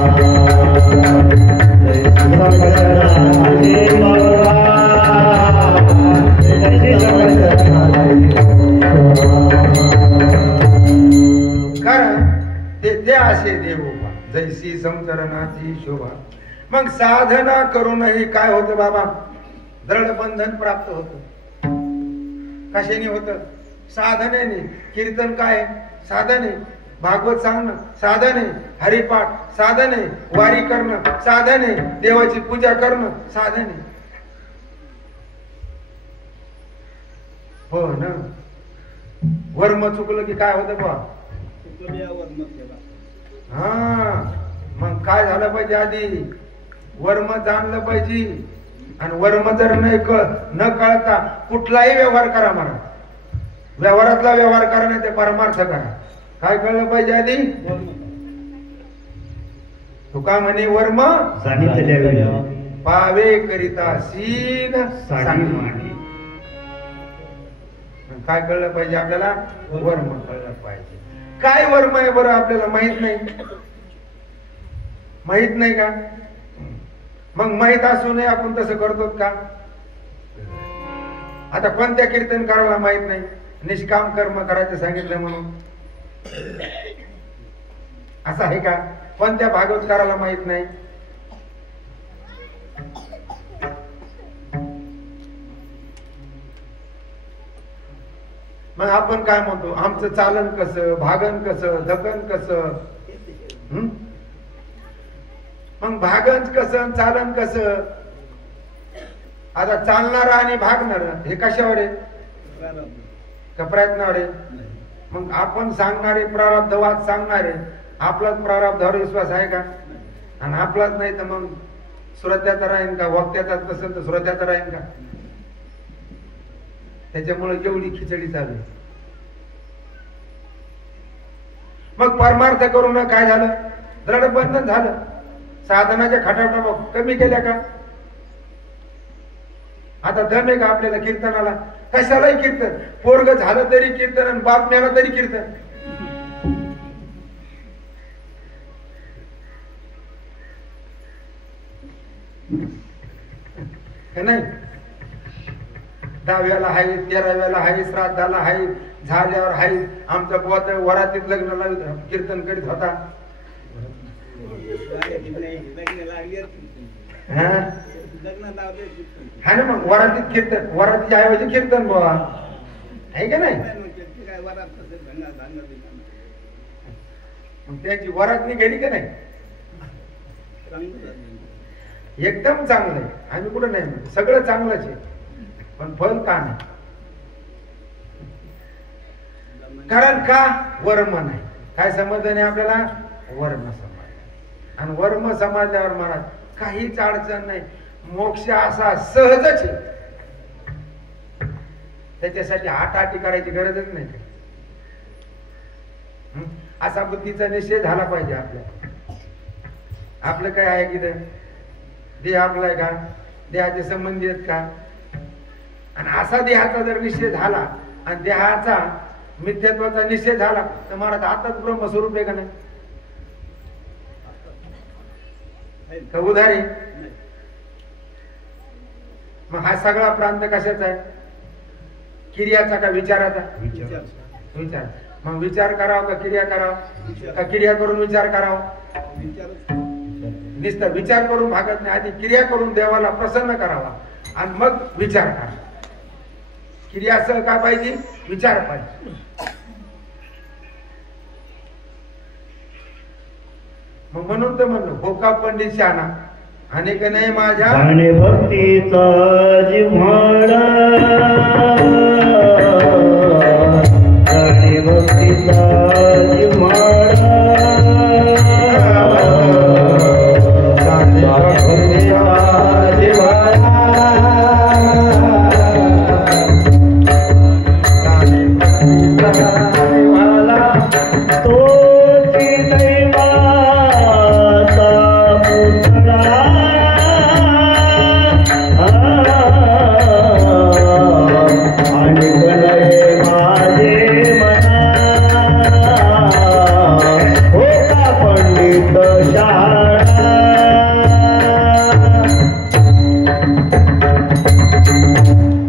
कारण ते असे देव जैसी संचरणाची शोभा. मग साधना करूनही काय होतं बाबा? दृढ बंधन प्राप्त होतं. कशाने होतं? साधनेने. कीर्तन काय? साधने. भागवत सांगणं साधन आहे, हरिपाठ साधन आहे, वारी करणं साधन आहे, देवाची पूजा करणं साधन आहे. हो ना. वर्म चुकलं की काय होतं बा? हा, मग काय झालं पाहिजे? आधी वर्म जाणलं पाहिजे. आणि वर्म जर न कळता कुठलाही व्यवहार करा म्हणा, व्यवहारातला व्यवहार करा नाही ते परमार्थ करा. काय कळलं पाहिजे आधी? तुका म्हणे वर्म पावे करिता सीन साडी मांडी. काय कळलं पाहिजे आपल्याला? वर्म कळलं पाहिजे. काय वर्म आहे बरं आपल्याला माहित नाही. माहित नाही का? मग माहित असूनही आपण तसं करतो का? आता कोणत्या कीर्तन करायला माहित नाही, निष्काम कर्म करायचं सांगितलं म्हणून असं आहे का? कोणत्या भागवत करायला माहित नाही? मग आपण काय म्हणतो, आमचं चालन कसं, भागन कसं, धकन कसं? मग भागन कसं, चालन कसं? आता चालणार आणि भागणार हे कशावर आहे? का प्रयत्नावर आहे? मग आपण सांगणारे प्रारब्धवाद सांगणारे, आपलाच प्रारब्धावर विश्वास आहे का? आणि आपलाच नाही तर मग श्रोत्याचा राहीन का? वक्त्याचा नसेल तर श्रोत्याचा राहीन का? त्याच्यामुळे एवढी खिचडी चालू आहे. मग परमार्थ करून काय झालं? दृढबंधन झालं. साधनाच्या खटापटा कमी केल्या का? आता दम आहे का आपल्याला कीर्तनाला? कशालाही कीर्तन. पोरग झालं तरी कीर्तन आणि बाप मेला तरी कीर्तन. नाही, 10व्याला आहे, 13व्याला आहे, श्राद्धाला आहे, झाल्यावर आहे. आमचा पोत वरातीत लग्न लावित कीर्तन करीत होता. हा ना, मग वरातीत कीर्तन, वरातीच्या ऐवजी कीर्तन बाबा आहे का नाही? मग त्याची वरात निघाली का नाही? एकदम चांगलं आहे. आम्ही कुठं नाही म्हणतो, सगळं चांगलंच आहे, पण फल का नाही? कारण का? वर्म नाही. काय समजलं नाही आपल्याला? वर्म समाज. आणि वर्म समाजावर महाराज काहीच अडचण नाही. मोक्ष असा सहजच आहे. त्याच्यासाठी आटाटी करायची गरजच नाही. असा बुद्धीचा निश्चय झाला पाहिजे आपल्या. आपलं काय आहे की देह आपला आहे का? देहाचे संबंधी आहेत का? आणि असा देहाचा जर निश्चय झाला आणि देहाचा मिथ्यात्वाचा निश्चय झाला तर महाराज आताच ब्रह्मस्वरूप आहे का नाही? का उधारी? मग हा सगळा प्रांत कशाचा आहे? क्रियाचा का विचाराचा? विचार. मग विचार करावा का क्रिया करावा? का क्रिया करून विचार करावा? नुसतं विचार करून भागत नाही. आधी क्रिया करून देवाला प्रसन्न करावा आणि मग विचार करा. क्रियासह काय पाहिजे? विचार पाहिजे. मग म्हणून तर म्हणलो भोका पंडित शहाणा अनेक नाही माझ्या जाणे भक्तीचा जिव्हाळा, जाणे भक्तीचा जिव्हाळा, जाणे भक्तीचा जिव्हाळा, जाणे भक्तीचा जिव्हाळा, तोची दैवाचा पुतळा, आणि गणहे माझे मना, होता पंडित शहाणा.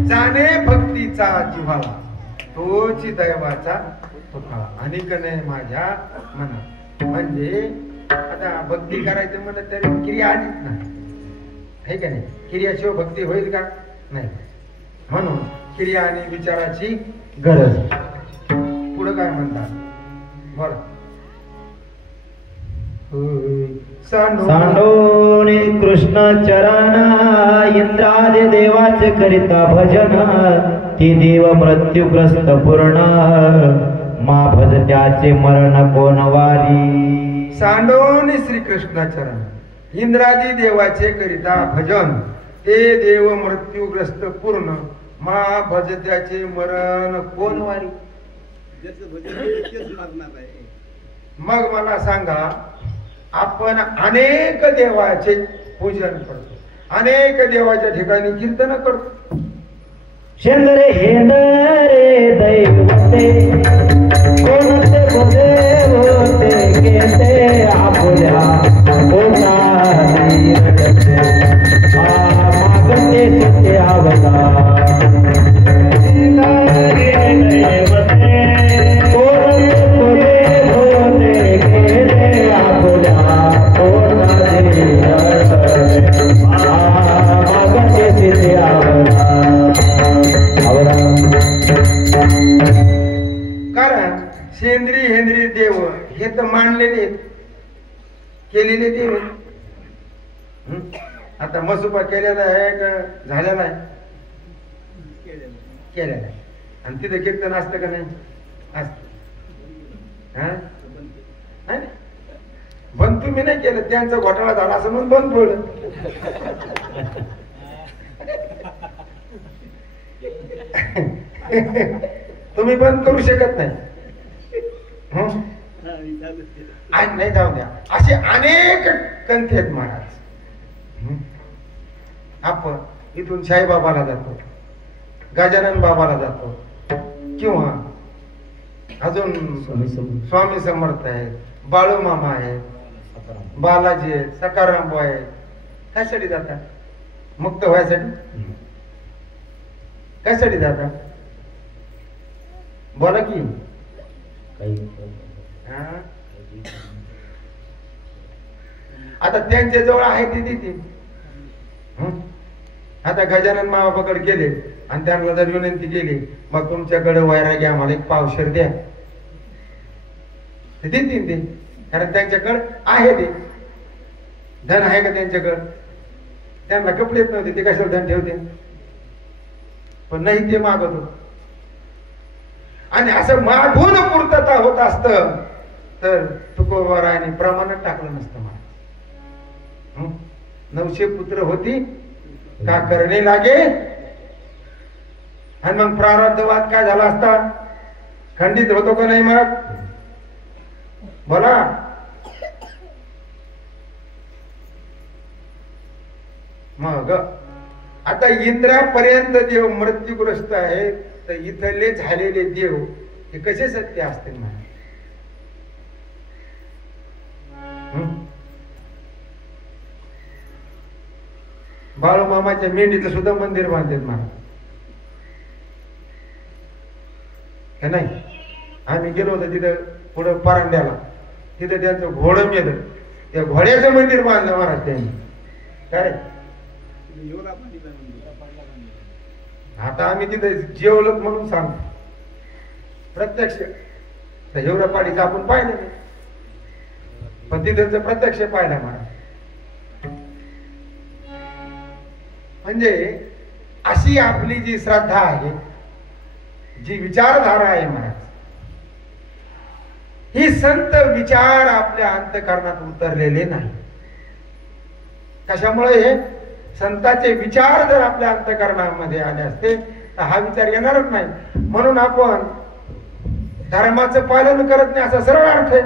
जाणे भक्तीचा जिव्हाळा, तोची दैवाचा पुतळा, अनेक नाही माझ्या मनात. म्हणजे आता भक्ती करायचं म्हणत तरी क्रिया आलीच नाही, आहे का नाही? क्रियाशिवाय भक्ती होईल का? नाही. म्हणून क्रिया आणि विचाराची गरज. पुढे काय म्हणतात बरं? सांडोनी कृष्ण चरणा, इंद्रादि देवाचे करिता भजन, ती देव मृत्युग्रस्त पूर्ण, मा भज त्याचे मरण कोण वारी. सांडोनी श्रीकृष्ण चरण, इंद्रादी देवाचे करिता भजन, ते देव मृत्युग्रस्त पूर्ण, मा भज त्याचे मरण कोण वारी. मग मला सांगा, आपण अनेक देवाचे पूजन करतो, अनेक देवाच्या ठिकाणी कीर्तन करतो. शेंदरे हेंदरे दैवते कोणते बोले होते केते आपुल्या पोटाली रडते मागते सिद्धी आवता. शेंदरे दैवते कोणते बोले होते केते आपुल्या पोटाली रडते मागते सिद्धी आवता. कारण सेंद्री हेंद्री देव हे तर मानलेले आहेत, केलेले देव आहेत. आता मसुबा केलेला आहे का झालेला आहे? केलेला आहे. आणि तिथे कीर्तन असतं का नाही? असत. नाही बंद तुम्ही नाही केलं, त्यांचा घोटाळा झाला असं म्हणून बंद पडलं. तुम्ही बंद करू शकत नाही. नाही जाऊ द्या. असे अनेक कंथ आहेत महाराज. आपण इथून साईबाबाला जातो, गजानन बाबाला जातो, किंवा अजून स्वामी समर्थ आहेत, बाळूमामा आहेत, बालाजी आहेत, सकाराम बुवा आहेत. कशासाठी जातात? मुक्त व्हायसाठी. कशासाठी जातात? बोला की. आता त्यांच्या जवळ आहे ती देतील. आता गजानन बाबाकडे गेले आणि त्यांना जर विनंती केली, मग तुमच्याकडे वैरागी आम्हाला एक पावशेर द्या, ते देतील ते. कारण त्यांच्याकडे आहे ते धन. आहे का त्यांच्याकडे? त्यांना कपडेच नव्हते, ते कशाला धन ठेवते? पण नाही, ते मागत होत. आणि असं मागून पूर्तता होत असत तर तुकोबारायाने प्रमाणात टाकलं नसतं. मला 900 पुत्र होती का करणे लागे. आणि मग प्रारब्धवाद काय झाला असता? खंडित होतो का नाही? मग बोला. मग आता इंद्रापर्यंत देव मृत्यूग्रस्त आहे, तर इथले झालेले देव हे कसे सत्य असतील? ना बाळूमामाच्या मेंढीचं सुद्धा मंदिर बांधलेत महाराज. हे नाही, आम्ही गेलो होतो तिथं पुढं परांड्याला, तिथं त्यांचं घोडं मेलं, त्या घोड्याचं मंदिर बांधलं महाराज त्यांनी. काय आता आम्ही तिथे जेवलो म्हणून सांगतो. प्रत्यक्ष हिवरापाडीचं आपण पाहिलं नाही, पण तिथं प्रत्यक्ष पाहिलं महाराज. म्हणजे अशी आपली जी श्रद्धा आहे, जी विचारधारा आहे महाराज, ही संत विचार आपल्या अंतःकरणात उतरलेले नाही. कशामुळे? हे संतांचे विचार जर आपल्या अंतःकरणामध्ये आले असते तर हा विचार येणारच नाही. म्हणून आपण धर्माचं पालन करत नाही असा सरळ अर्थ आहे.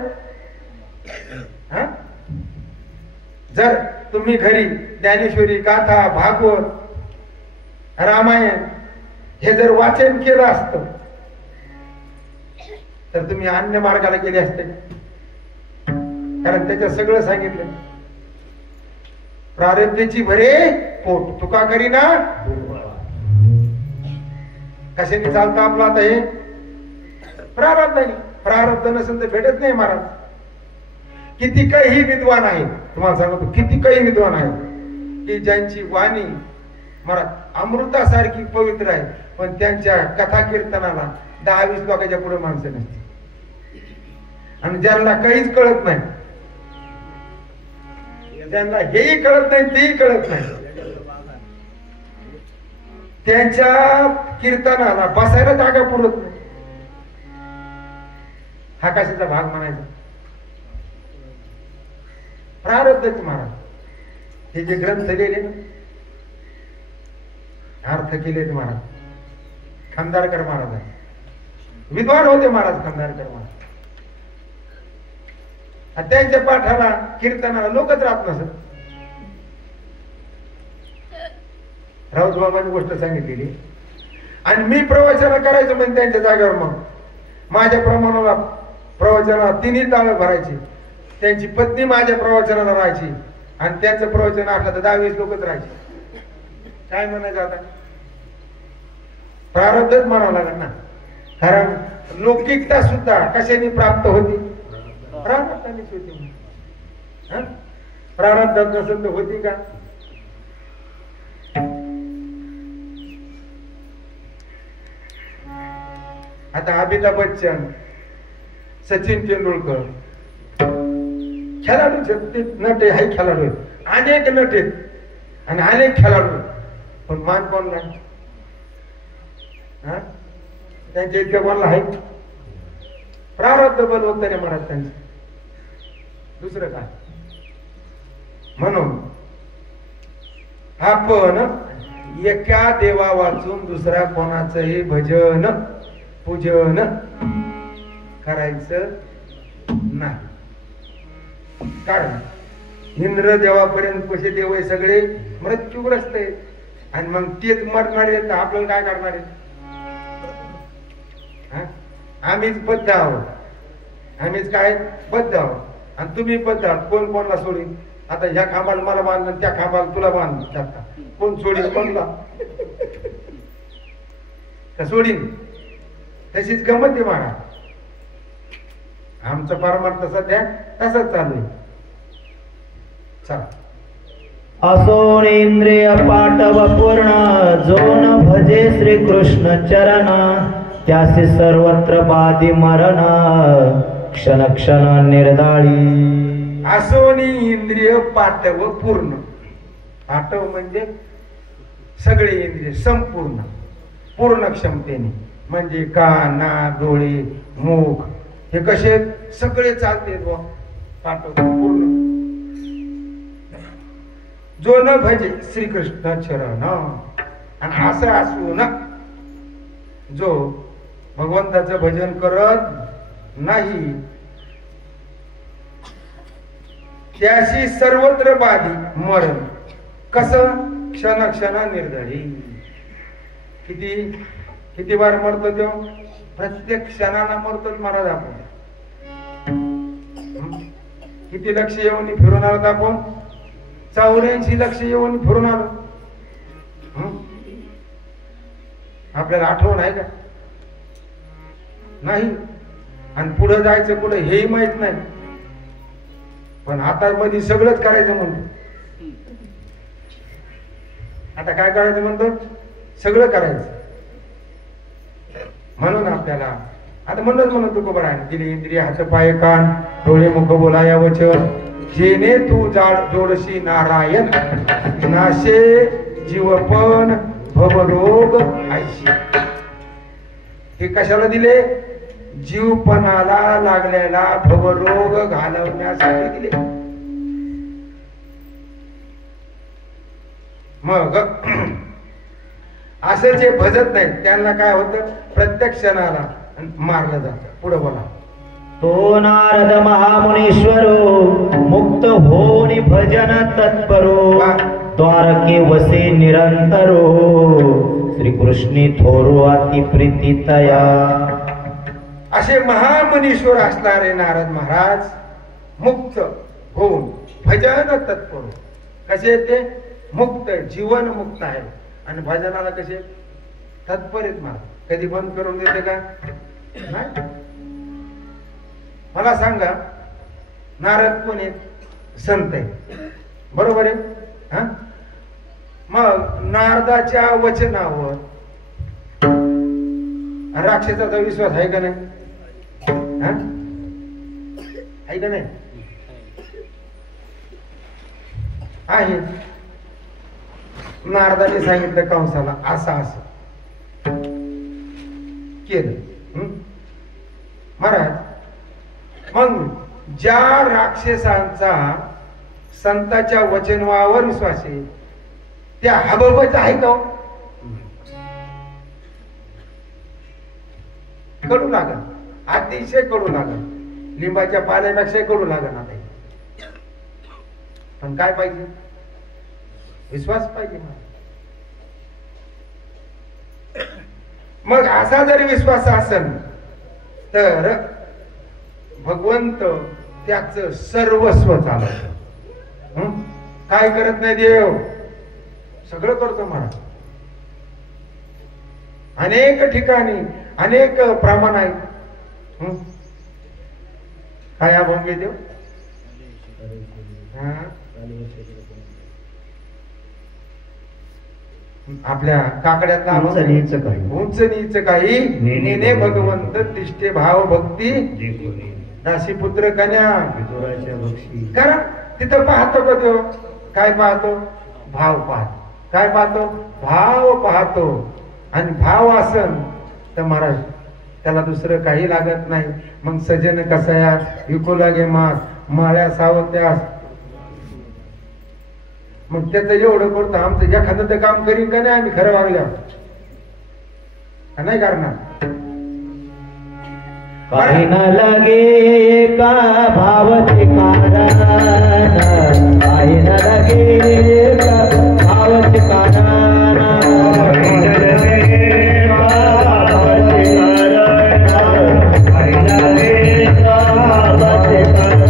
जर तुम्ही घरी ज्ञानेश्वरी, गाथा, भागवत, रामायण हे जर वाचन केलं असतं तर तुम्ही अन्य मार्गाला गेले असते. कारण त्याच्यात सगळं सांगितलं. प्रारब्धेची भरे पोट तुका करीना. कशाने चालतं आपलं आता? हे प्रारब्धाने. प्रारब्ध नसेल तर भेटत नाही महाराज. किती काही विद्वान आहेत, तुम्हाला सांगतो, किती काही विद्वान आहेत की ज्यांची वाणी महाराज अमृतासारखी पवित्र आहे, पण त्यांच्या कथा कीर्तनाला 10-20 लोकांच्या पुढे माणसं नसते. आणि ज्यांना काहीच कळत नाही, ज्यांना हेही कळत नाही तेही कळत नाही, त्यांच्या कीर्तनाला बसायला जागा पुरत नाही. हा कशाचा भाग म्हणायचा? प्रारब्धच महाराज. हे जे ग्रंथ लिहिले ना, अर्थ केले महाराज खंदारकर महाराज आहे. विद्वान होते महाराज खंदारकर महाराज. त्यांच्या पाठाला कीर्तनाला लोकच राहत नसत. राऊत बाबांनी गोष्ट सांगितलेली. आणि मी प्रवचन करायचं म्हणजे त्यांच्या जागेवर मग माझ्या प्रमाणाला प्रवचनाला 3 ताळ भरायची. त्यांची पत्नी माझ्या प्रवचनाला राहायची आणि त्यांचं प्रवचन असलं तर 10-20 लोकच राहायचे. काय म्हणायचं आता? प्रारब्धच म्हणावं लागेल ना. कारण लौकिकता सुद्धा कशाने प्राप्त होती? प्रारब्धानेच होती. प्रारब्धात नसेल तर होती का? आता अमिताभ बच्चन, सचिन तेंडुलकर खेळाडू नट आहे, खेळाडू आहेत, अनेक नट आहेत आणि अनेक खेळाडू, पण मान कोणला? त्यांच्या इतक्या कोणला आहे? प्रारब्ध बल होतं महाराज त्यांचं, दुसरं काय. म्हणून आपण एका देवा वाचून दुसऱ्या कोणाचंही भजन पूजन करायचं नाही. कारण इंद्र देवापर्यंत कसे देव आहे सगळे मृत्यूग्रस्त आहेत आणि मग तेच मरणार आहेत. आपल्याला काय करणार आहे? आम्हीच बद्ध आहोत, आम्हीच काय बद्ध आहोत आणि तुम्ही बद्ध आहात. कोण कोणाला सोडीन? आता ह्या खांबाला मला बांधलं, त्या खांबाला तुला बांध टाकता, कोण सोडीन कोणला? का सोडीन? तशीच गमत आहे महाराज. आमचं परमार्थ सध्या तसंच चालू आहे. चला. असोन इंद्रिय पाटव पूर्ण, जो न भजे श्री कृष्ण चरण, त्यासे सर्वत्र बाधी मरण, क्षण क्षण निर्दाळी. असोनी इंद्रिय पाटव पूर्ण. पाटव म्हणजे सगळे इंद्रिय संपूर्ण, पूर्ण क्षमतेने. म्हणजे कान, नाक, डोळे, मुख हे कसे सगळे चालते पाटव पूर्ण. जो न भजे श्रीकृष्ण चरण, आणि असं असून जो भगवंताचं भजन करत नाही त्याशी सर्वत्र बाधी मरण. कसं? क्षण क्षण निर्दळी. किती बार मरतो तो? प्रत्येक क्षणाला मरतोच महाराज आपण. किती लक्ष येऊन फिरून आलो आपण? 84 लक्ष येऊन फिरून आलो. आपल्याला आठवण आहे का? नाही. आणि पुढे जायचं कुठे हेही माहित नाही. पण आता मध्ये सगळंच करायचं म्हणतो. आता काय करायचं म्हणतो? सगळं करायचं. म्हणून आपल्याला आता म्हणत तुकोबा आहे, दिली इंद्रिय हात पाय कान डोळे मुख बोलाया वचन, जेने तू जोडशी नारायण, नाशे जीवपण भवरोग आयशी. हे कशाला दिले? जीवपणाला लागलेला भवरोग घालवण्यासाठी दिले. मग असं जे भजत नाही त्यांना काय होतं? प्रत्येक क्षणाला मारलं जातं. पुढे बोला. तो नारद महामुनीश्वरो, मुक्त होनी भजन तत्परो, द्वारके वसे निरंतरो, श्रीकृष्णी थोरो अति प्रीती तया. असे महामुनीश्वर असणारे नारद महाराज मुक्त होऊन भजन तत्पर. कसे ते? मुक्त, जीवन मुक्त आहे आणि भजनाला कसे तत्पर आहेत महाराज. कधी बंद करून देते का? नाही. मला सांगा, नारद कोण आहेत? संत आहे, बरोबर आहे. मग नारदाच्या वचनावर राक्षसाचा विश्वास आहे का नाही? आहे का नाही? आहे. नारदाने सांगितलं कंसाला असं असं केलं महाराज. मग ज्या राक्षसांचा संताच्या वचनावर विश्वास आहे त्या हबबच आहे का? कडू लागल, अतिशय कडू लागल, लिंबाच्या पाल्यापेक्षा कडू लागल. आता पण काय पाहिजे? विश्वास पाहिजे. मग असा जरी विश्वास असेल तर भगवंत त्याचं सर्वस्व चालवत. काय करत नाही देव, सगळं करतो महाराज. अनेक ठिकाणी अनेक प्रमाण आहेत. काय अभंग आहे देव? आपल्या काकड्यातला उंच नीच काही. उंच नीच काही नेने भगवंत तिष्ठे भाव भक्ती दासी पुत्र कन्या विदुराच्या बक्षी. कारण तिथं पाहतो का देव? काय पाहतो? भाव पाहतो. काय पाहतो? भाव पाहतो. आणि भाव असन तर महाराज त्याला दुसरं काही लागत नाही. मग सजन कसाया विकू लागे मास माळ्या सावत्यास. मग त्याचं एवढं करतो. आमचं एखादं तर काम करीन का नाही आम्ही खरं वागल्या का नाही करणार? काही न लगे का भावचे कारण, काही न लगे का भावचे कारण, काही न लगे का भावचे कारण, काही न लगे का भावचे कारण.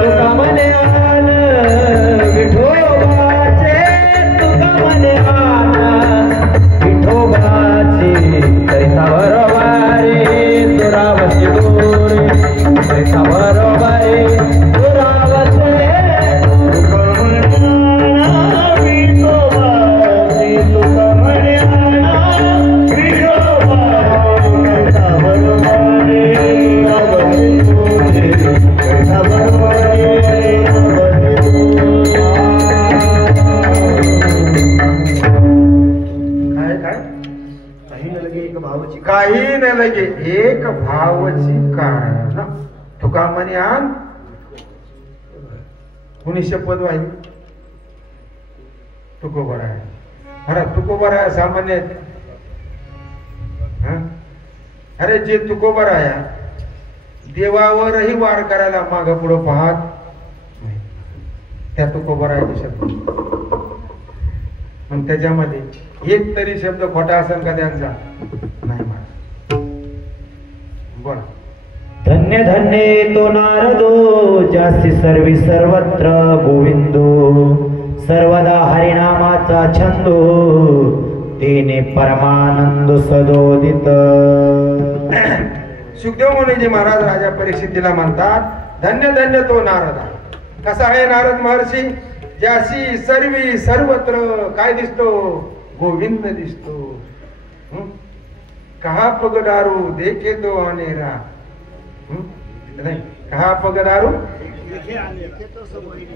तुका मने आन विठोबाचे, तुका मने आन विठोबाचे, तैतावर वारे दुरावसे गोरे, तैता बरोबरे दुरावसे. तुका म्हणाना विठोबाचे, तुका म्हणाना विठोबाचे, तैता बरोबरे दुरावसे गोरे, तैता बरोबरे दुरावसे काय काय काही न लगे एक भावची काही न लगे एक भावची कारण. तुका म्हणे आण. कुणी शपथ वाहिली? तुकोबर आहे. अरे तुकोबर आहे सामान्य आहेत. हं? अरे जे तुकोबर आहे देवावरही वार करायला माग पुढं पाहत नाही. त्या तुकोबर आहे शब्द. मग त्याच्यामध्ये एक तरी शब्द खोटा असेल का त्यांचा? नाही महाराज. बोला. धन्य धन्य तो नारदो, जास्ती सर्वी सर्वत्र गोविंदो, सर्वदा हरिनामाचा छंदो, तेने परमानंद सदोदित. सुखदेव मुनीजी महाराज राजा परीक्षितीला म्हणतात धन्य धन्य तो नारद. कसा आहे नारद महर्षी? ज्याशी सर्वी सर्वत्र काय दिसतो? गोविंद दिसतो. कहा पगदारू देखे तो अनेरा. नाही, कहा पगदारू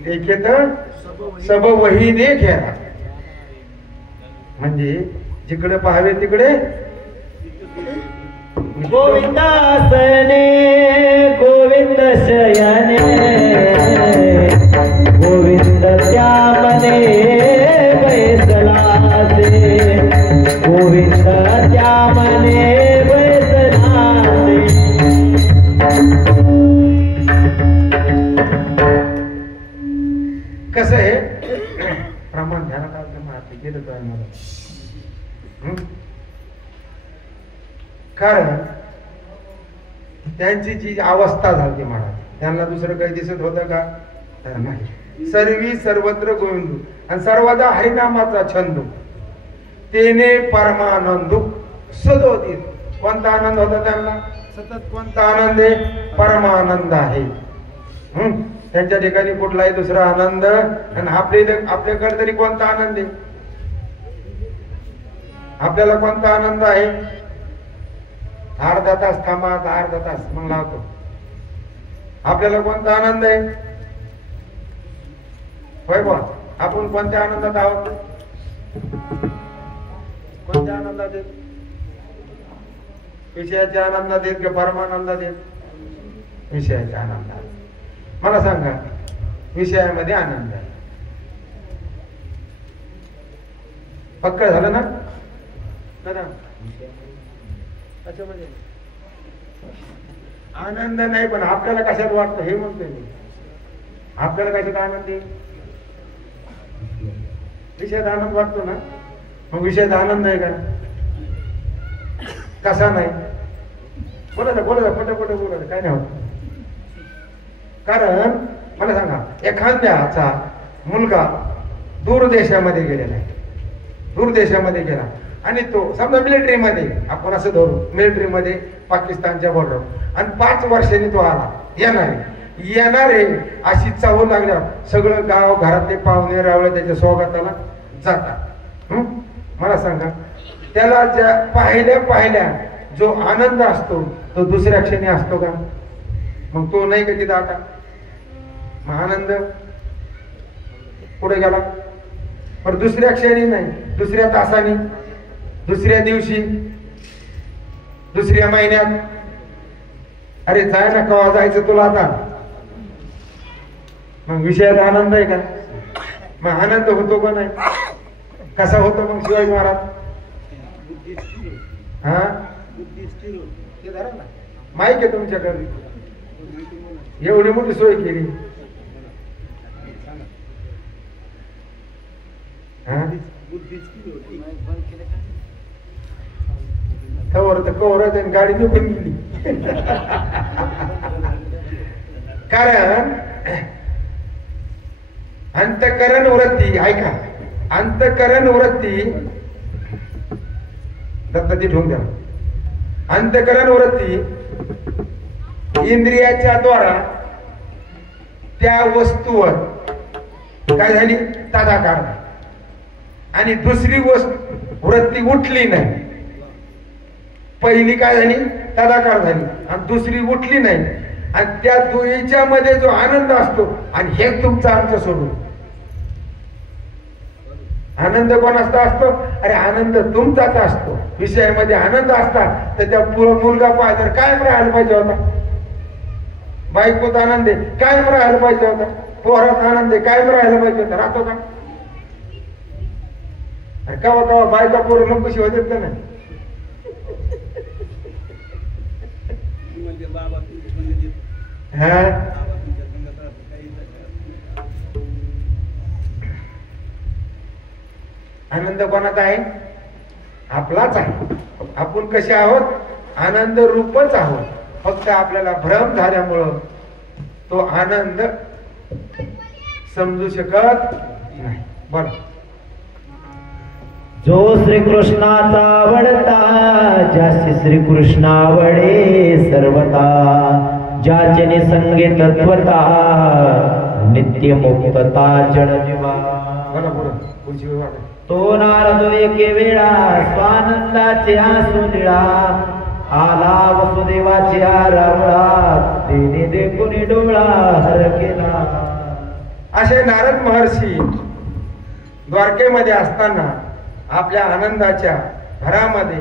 देखे तर सब वही देखेरा. म्हणजे जिकडे पाहावे तिकडे गोविंदासने गोविंद शयने, गोविंद त्यामने बैसलासे, गोविंद त्यामने बैसलासे. कसं आहे प्रमाण ध्यानात आलं महाराज गेलं तर मला. कारण त्यांची जी अवस्था झाली महाराज त्यांना दुसरं काही दिसत होतं का? तर नाही. सर्वी सर्वत्र गोविंदू आणि सर्वदा हरिनामाचा छंदू, तेने परमानंदू सदोदित. कोणता आनंद होता त्यांना? सतत कोणता आनंद आहे? परमानंद आहे. त्यांच्या ठिकाणी कुठलाही दुसरा आनंद. आणि आपल्याकडे तरी कोणता आनंद आहे? आपल्याला कोणता आनंद आहे? अर्धा तास थांबा, अर्धा तास मग लावतो. आपल्याला कोणता आनंद आहे? होय बा. आपण कोणत्या आनंदात आहोत? कोणत्या आनंदात आहेत? विषयाच्या आनंदात आहेत की परमानंदात आहेत? विषयाच्या आनंदात. मला सांगा विषयामध्ये आनंद आहे. पक्क झालं ना? त्याच्यामध्ये आनंद नाही. पण आपल्याला कशात वाटतं हे म्हणतोय मी. आपल्याला कशात आनंद आहे? विषयात आनंद वाटतो ना. मग विषयात आनंद आहे का? तसा नाही. बोला पट बोला, काय नाही होत. कारण मला सांगा, एखाद्याचा मुलगा दूर देशामध्ये गेलेला आहे, दूर देशामध्ये गेला आणि तो समजा मिलिटरीमध्ये, आपण असं धरू मिलिटरीमध्ये पाकिस्तानच्या बॉर्डर, आणि 5 वर्षांनी तो आला, येणारे अशी चाहू लागल्यावर सगळं गाव घरातले पाहुणे रावळे त्याच्या स्वागताला जातात. मला सांगा, त्याला ज्या पाहिल्या जो आनंद असतो तो दुसऱ्या क्षणी असतो का? मग तो नाही कधी जाता. मग आनंद पुढे गेला, पण दुसऱ्या क्षणी नाही, दुसऱ्या तासाने, दुसऱ्या दिवशी, दुसऱ्या महिन्यात. अरे जाय ना, केव्हा जायचं तुला आता? मग विषयात आनंद आहे का? मग आनंद होतो का नाही? कसा होतो मग शिवाजी महाराज? हा, माहिती आहे तुमच्याकडे, एवढी मोठी सोय केली. कवर गाडी निघून गेली. कारण अंतकरण वृत्ती, ऐका, अंतकरण वृत्ती दत्ताती ठेवून द्या. अंतकरण वृत्ती इंद्रियाच्या द्वारा त्या वस्तूवर काय झाली? तदाकार. आणि दुसरी वृत्ती उठली नाही. पहिली काय झाली? तदाकार झाली, आणि दुसरी उठली नाही. आणि त्या दोन्हीच्या मध्ये जो आनंद असतो, आणि हे तुमचा आमचं सोडून आनंद कोणाचा असतो? अरे आनंद तुमचाच असतो. विषयामध्ये आनंद असतात तर त्या मुलगा पाहिजे कायम राहायला पाहिजे होता. बायकोत आनंद आहे, कायम राहायला पाहिजे होता. पोरात आनंद आहे, कायम राहायला पाहिजे होता. राहतो का? अरे कवा बायका पोरं नको शिवाय देत का नाही? हा, आनंद कोणाचा आहे? आपलाच आहे. आपण कसे आहोत? आनंद रूपच आहोत. फक्त आपल्याला भ्रम झाल्यामुळं तो आनंद समजू शकत नाही. बरं, जो श्रीकृष्णाचा आवडता, ज्यासी श्रीकृष्ण आवडे सर्वता, ज्याचे निसंगे तत्वता, नित्य मुक्तता जड जीवा. तो नारद एके वेळा स्वानंदाचे आसू निळा, आला वसुदेवाची रावळा, तिने देखून डोळा हर केला. असे नारद महर्षी द्वारकेमध्ये असताना आपल्या आनंदाच्या घरामध्ये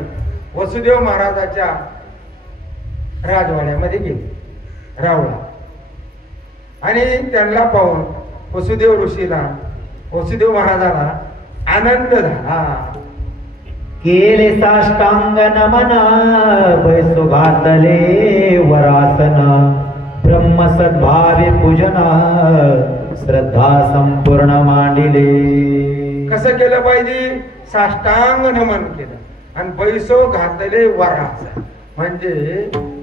वसुदेव महाराजाच्या राजवाड्यामध्ये गेले रावळा, आणि त्यांना पाहून वसुदेव महाराजाला आनंद झाला. केले साष्टांग नमन, बैसो घातले वरासन, ब्रह्म सद्भावे पूजन, श्रद्धा संपूर्ण मांडिले. कसं केलं पाहिजे? साष्टांग नमन केलं आणि बैसो घातले वरासन, म्हणजे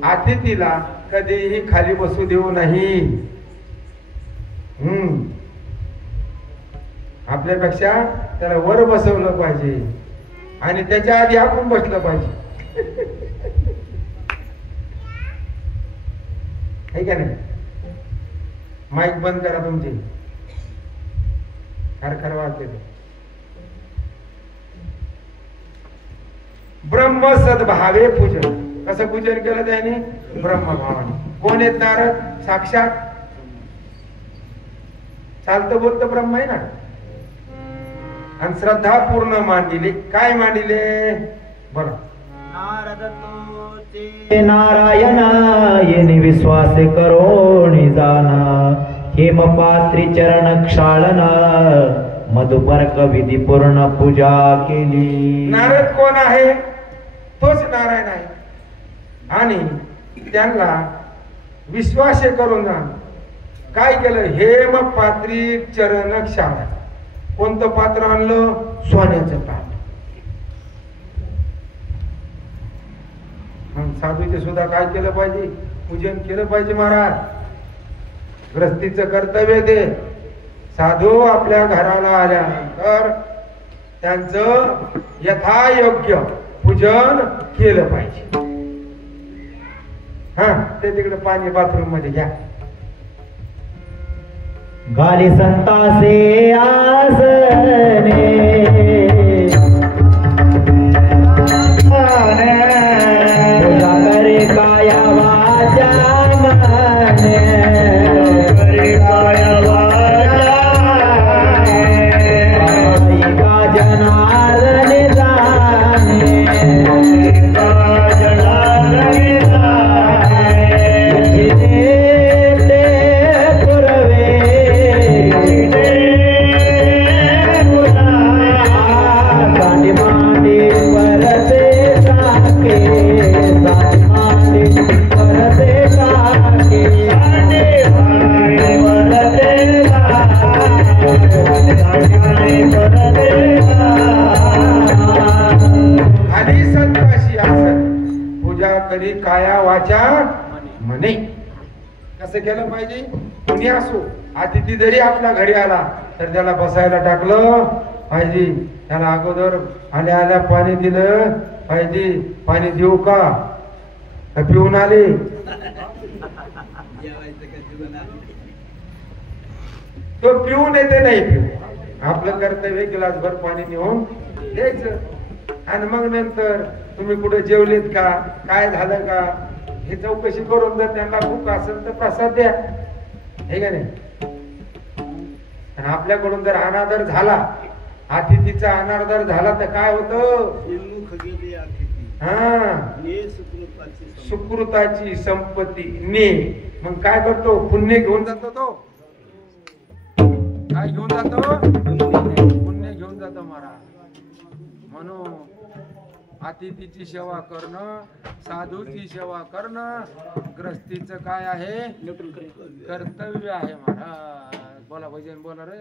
अतिथीला कधीही खाली बसू देऊ नाही. आपल्यापेक्षा त्याला वर बसवलं पाहिजे आणि त्याच्या आधी आपण बसलं पाहिजे. है का नाही? माईक बंद करा तुमची, खरखर वाजते. ब्रह्म सद्भावे पूजन. कसं पूजन केलं त्याने? ब्रह्मभावाने. कोण आहेत नारद? साक्षात चालतं बोलतं ब्रह्म आहे ना. आणि श्रद्धा पूर्ण मांडिले. काय मांडिले? बरं, नारायण येणे विश्वास करो जाना, हेमपात्री चरण क्षाळन, मधुपर्क विधी पूर्ण पूजा केली. नारद कोण आहे? तोच नारायण आहे. आणि त्यांना विश्वास करून काय केलं? हेमपात्री चरण क्षाळन. कोणतं पात्र आणलं? सोन्याचं ताट. साधूचे सुद्धा काय केलं पाहिजे, पूजन केलं पाहिजे महाराज. ग्रस्तीचं कर्तव्य ते. साधू आपल्या घराला आल्यानंतर त्यांचं यथायोग्य पूजन केलं पाहिजे. हा ते तिकडे पाणी बाथरूम मध्ये घ्या. गाली संतासे आसने पूजा करे काया वाचा मने करे काया वाचा का जनार्दन जाने का जनार्दन जाने आणि संताशी आसन पूजा करी काया वाचा म्हणे. कसं केलं पाहिजे, कुणी असो अतिथी जरी आपल्या घरी आला तर त्याला बसायला टाकलं पाहिजे. त्याला अगोदर आल्या आल्या पाणी दिलं पाहिजे. पाणी देऊ का, पिऊन आले, तो पिऊन येते नाही पिऊ. आपलं कर्तव्य गिलासभर पाणी नेऊन द्यायचं. आणि मग नंतर तुम्ही कुठे जेवलेत का, काय झालं का, हे चौकशी करून जर त्यांना भूक असेल तर प्रसाद द्या, हे का नाही. आणि आपल्याकडून जर अनादर झाला, अतिथीचा अनादर झाला तर काय होतं, हा सुकृताची संपत्ती ने. मग काय करतो, पुण्य घेऊन जातो. तो काय घेऊन जातो, पुण्य घेऊन जातो महाराज. म्हणून अतिथीची सेवा करणं, साधूची सेवा करणं ग्रस्तीचं काय आहे, कर्तव्य आहे महाराज. बोला भजन बोला रे.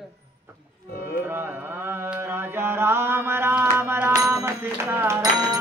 राजा राम राम राम सीताराम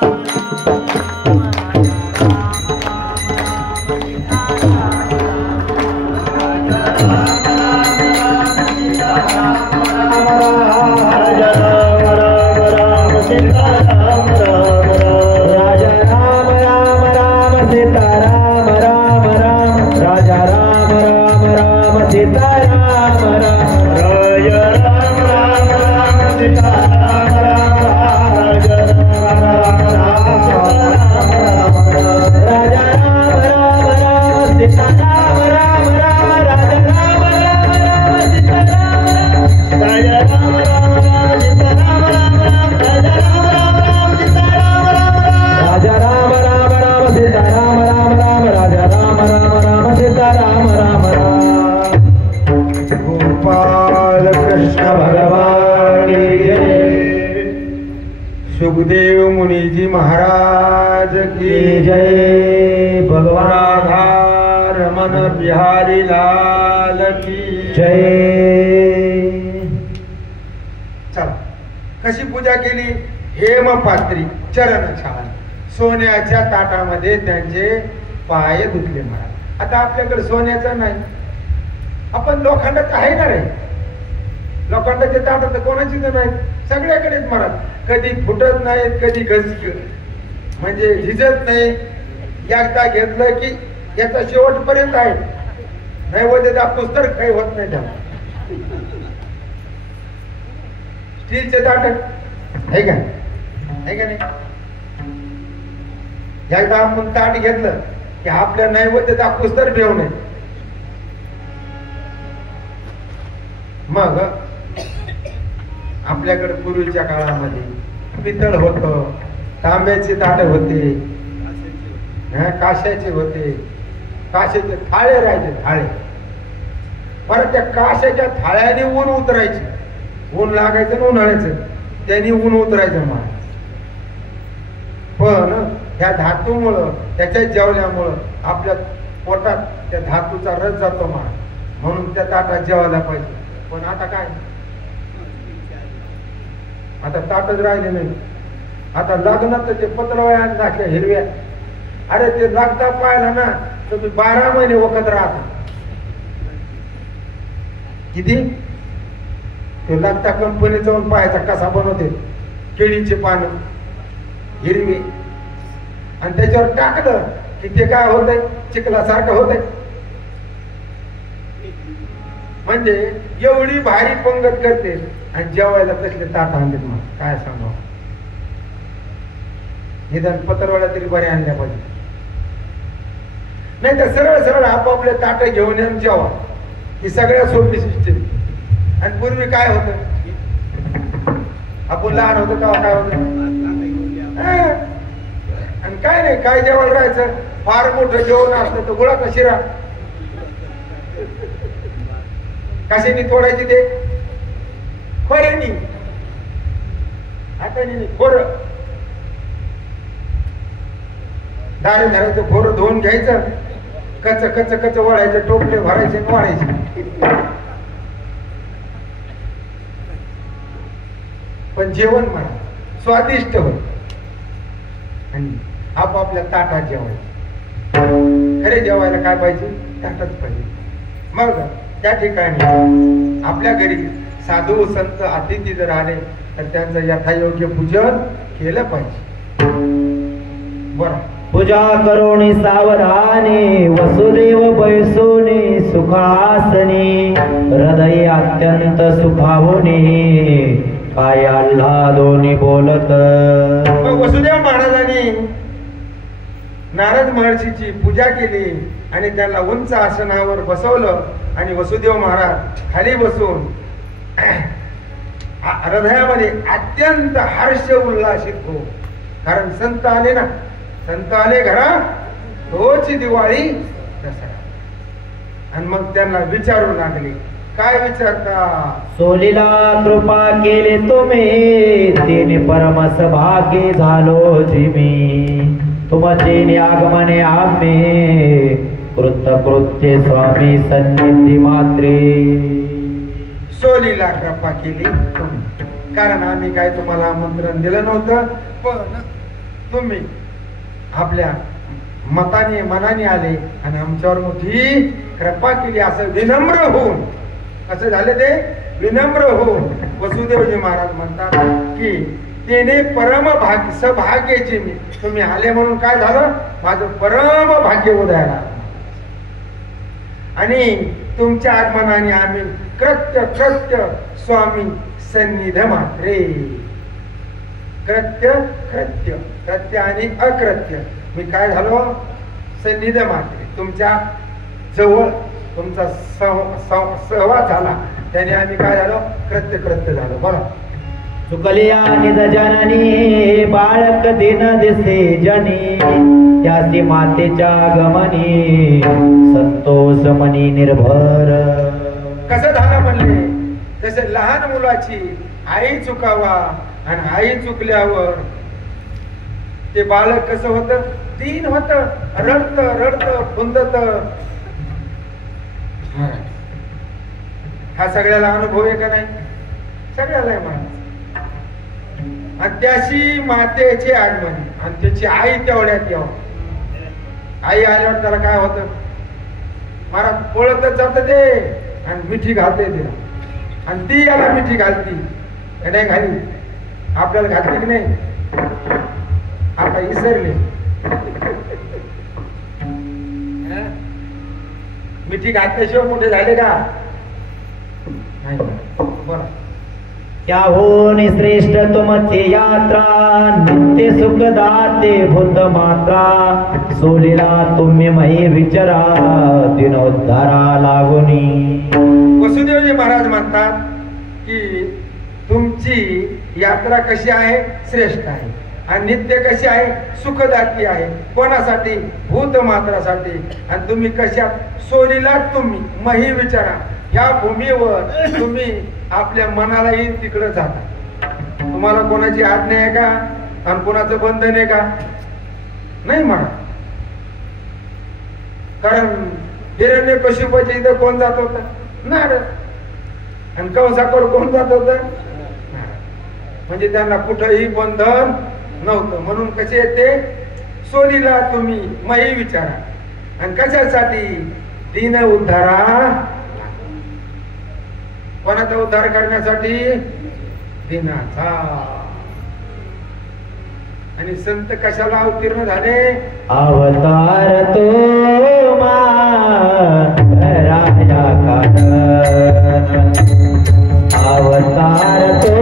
सुखदेव मुनिजी महाराज की जय. भगवान राधा रमन बिहारी लाल की जय. चला कशी पूजा केली, हेमपात्री चरण छान सोन्याच्या ताटामध्ये त्यांचे पाय धुतले महाराज. आता आपल्याकडे सोन्याचं नाही, आपण लोखंडाचं आहे ना रे. लोखंडाचे ताट तर कोणाची तर नाही, सगळ्याकडेच महाराज. कधी फुटत नाहीत, कधी म्हणजे झिजत नाही. एकदा घेतलं की याचा शेवटपर्यंत आहे. नैवेद्य दाखवूस तर काही होत नाही त्याला. स्टीलचे ताट आहे का, आहे का नाही. एकदा आपण ताट घेतलं की आपल्या नैवेद्य दाखवूस तर भेव नाही. मग आपल्याकडे पूर्वीच्या काळामध्ये पितळ होत, तांब्याचे ताट होते, काश्याचे होते, काश्याचे थाळे राहायचे, थाळे. परत त्या काश्याच्या थाळ्याने ऊन उतरायचे, ऊन लागायचं ना उन्हाळ्याचं, त्यांनी ऊन उतरायचं महाराज. पण ह्या धातूमुळं, त्याच्या जेवल्यामुळं आपल्या पोटात त्या धातूचा रस जातो महाराज. म्हणून त्या ताटात जेवायला पाहिजे. पण आता काय, आता ताटच राहिले नाही. आता लग्नात ते पत्रवळ्या टाकल्या हिरव्या, अरे ते लागता पाहिला ना तर मी 12 महिने वखत राहतो. किती ते लागता कंपनी जाऊन पाहायचा कसा बनवते केळीचे पानं हिरवी आणि त्याच्यावर टाकलं की ते काय होतंय चिखलासारखं होतंय. म्हणजे एवढी भारी पंगत करते आणि जेवायला कसले ताट आणले मग काय सांगा. निदान पत्रवाळ्या तरी बरे आणल्या पाहिजे. नाही तर सरळ सरळ आपापले ताट घेऊन येऊन जेवा. ही सगळ्यात सोपी सिस्टीम. आणि पूर्वी काय होतं आपण लहान होतो तेव्हा काय होतं आणि काय नाही काय जेवायला राहायचं. फार मोठं जेवण असतं तर गुळाचा शिरा कशाने तोडायची ते खोऱ्यानी हाताने खोरं दारे धरायचं खोरं धुवून घ्यायचं कच कच कच वळायचं टोपले भरायचे वाढायचे. पण जेवण म्हणा स्वादिष्ट होत आणि आपापल्या ताटात जेवायचं. खरे जेवायला काय पाहिजे ताटात पाहिजे. मग त्या ठिकाणी आपल्या घरी साधू संत अतिथी जर आले तर त्यांचं यथायोग्य पूजन केलं पाहिजे. बरं पूजा करोणी सावधानी वसुदेव बैसोनी सुखासनी हृदय अत्यंत सुखावोनी काय आल्हादोनी बोलत. मग वसुदेव महाराजांनी नारद महर्षीची पूजा केली आणि त्याला उंच आसनावर बसवलं आणि वसुदेव महाराज खाली बसून हृदयामध्ये अत्यंत हर्ष उल्हासित हो. कारण संत आले ना संत आले घरात तोची दिवाळी दसरा. आणि मग त्यांना विचारू लागले. काय विचारता. सोलीला कृपा केले तुम्ही तिने परमस भाग्य झालो जिमी तुमचे आगमने आम्ही कृत्य स्वामी सन्निधी मात्रे. सोलीला कृपा केली कारण आम्ही काय तुम्हाला आमंत्रण दिलं नव्हतं. पण तुम्ही आपल्या मताने मनाने आले आणि आमच्यावर मोठी कृपा केली. असं विनम्र होऊन असं झाले ते विनम्र होऊन वसुदेवजी महाराज म्हणतात की त्याने परम भाग्य सौभाग्याचे मी तुम्ही आले म्हणून काय झालं माझं परम भाग्य उदयाला आणि तुमच्या आगमनाने आम्ही कृत्य स्वामी सन्निध मात्रे. कृत्य आणि अकृत्य मी काय झालो सन्निध मात्रे तुमच्या जवळ तुमचा सहवास झाला त्याने आम्ही काय झालो कृत्य झालो. बरं चुकलिया निज जननी बाळक दिन दिसे जनी त्याची मातेच्या गमनी संतोष मनी निर्भर. कसं झालं म्हणले तसे लहान मुलाची आई चुकावा आणि आई चुकल्यावर ते बालक कसं होतं दीन होतं रडत फुंदत. हा सगळ्याला अनुभव आहे का नाही सगळ्याला आहे म्हणा. आणि त्याची मातेचे आगमन आणि त्याची आई तेवढ्यात यावं. आई आल्यावर त्याला काय होतं मला पळतच जात ते आणि मिठी घालते तिला आणि ती याला मिठी घालती नाही घाली आपल्याला घातली की नाही आता इसरले. मिठी घातल्याशिवाय मोठे झाले का नाही. बरं त्याहून श्रेष्ठ तुमची यात्रा नित्य सुखदाते भूत मात्रा सोलीला तुम्ही मही विचारा दिनोद्धारा लागुनी. वसुदेवजी महाराज म्हणतात की तुमची यात्रा कशी आहे श्रेष्ठ आहे आणि नित्य कशी आहे सुखदाती आहे. कोणासाठी भूत मात्रासाठी. आणि तुम्ही कशा सोलीला तुम्ही मही विचारा ह्या भूमीवर तुम्ही आपल्या मनाला येईल तिकडे जाता. तुम्हाला कोणाची आज्ञा आहे का आणि कोणाचं बंधन आहे का नाही म्हणा. कारण हिरण्यकशिपूच्या इथं कोण जात होत नारद आणि कंसाकडे कोण जात होत म्हणजे त्यांना कुठंही बंधन नव्हतं. म्हणून कसे येते सोनीला तुम्ही मही विचारा. आणि कशासाठी? दीन उद्धारा. कोणाचा उद्धार करण्यासाठी? दिनाचा. आणि संत कशाला अवतीर्ण झाले? अवतार तो राया कारण, अवतार तो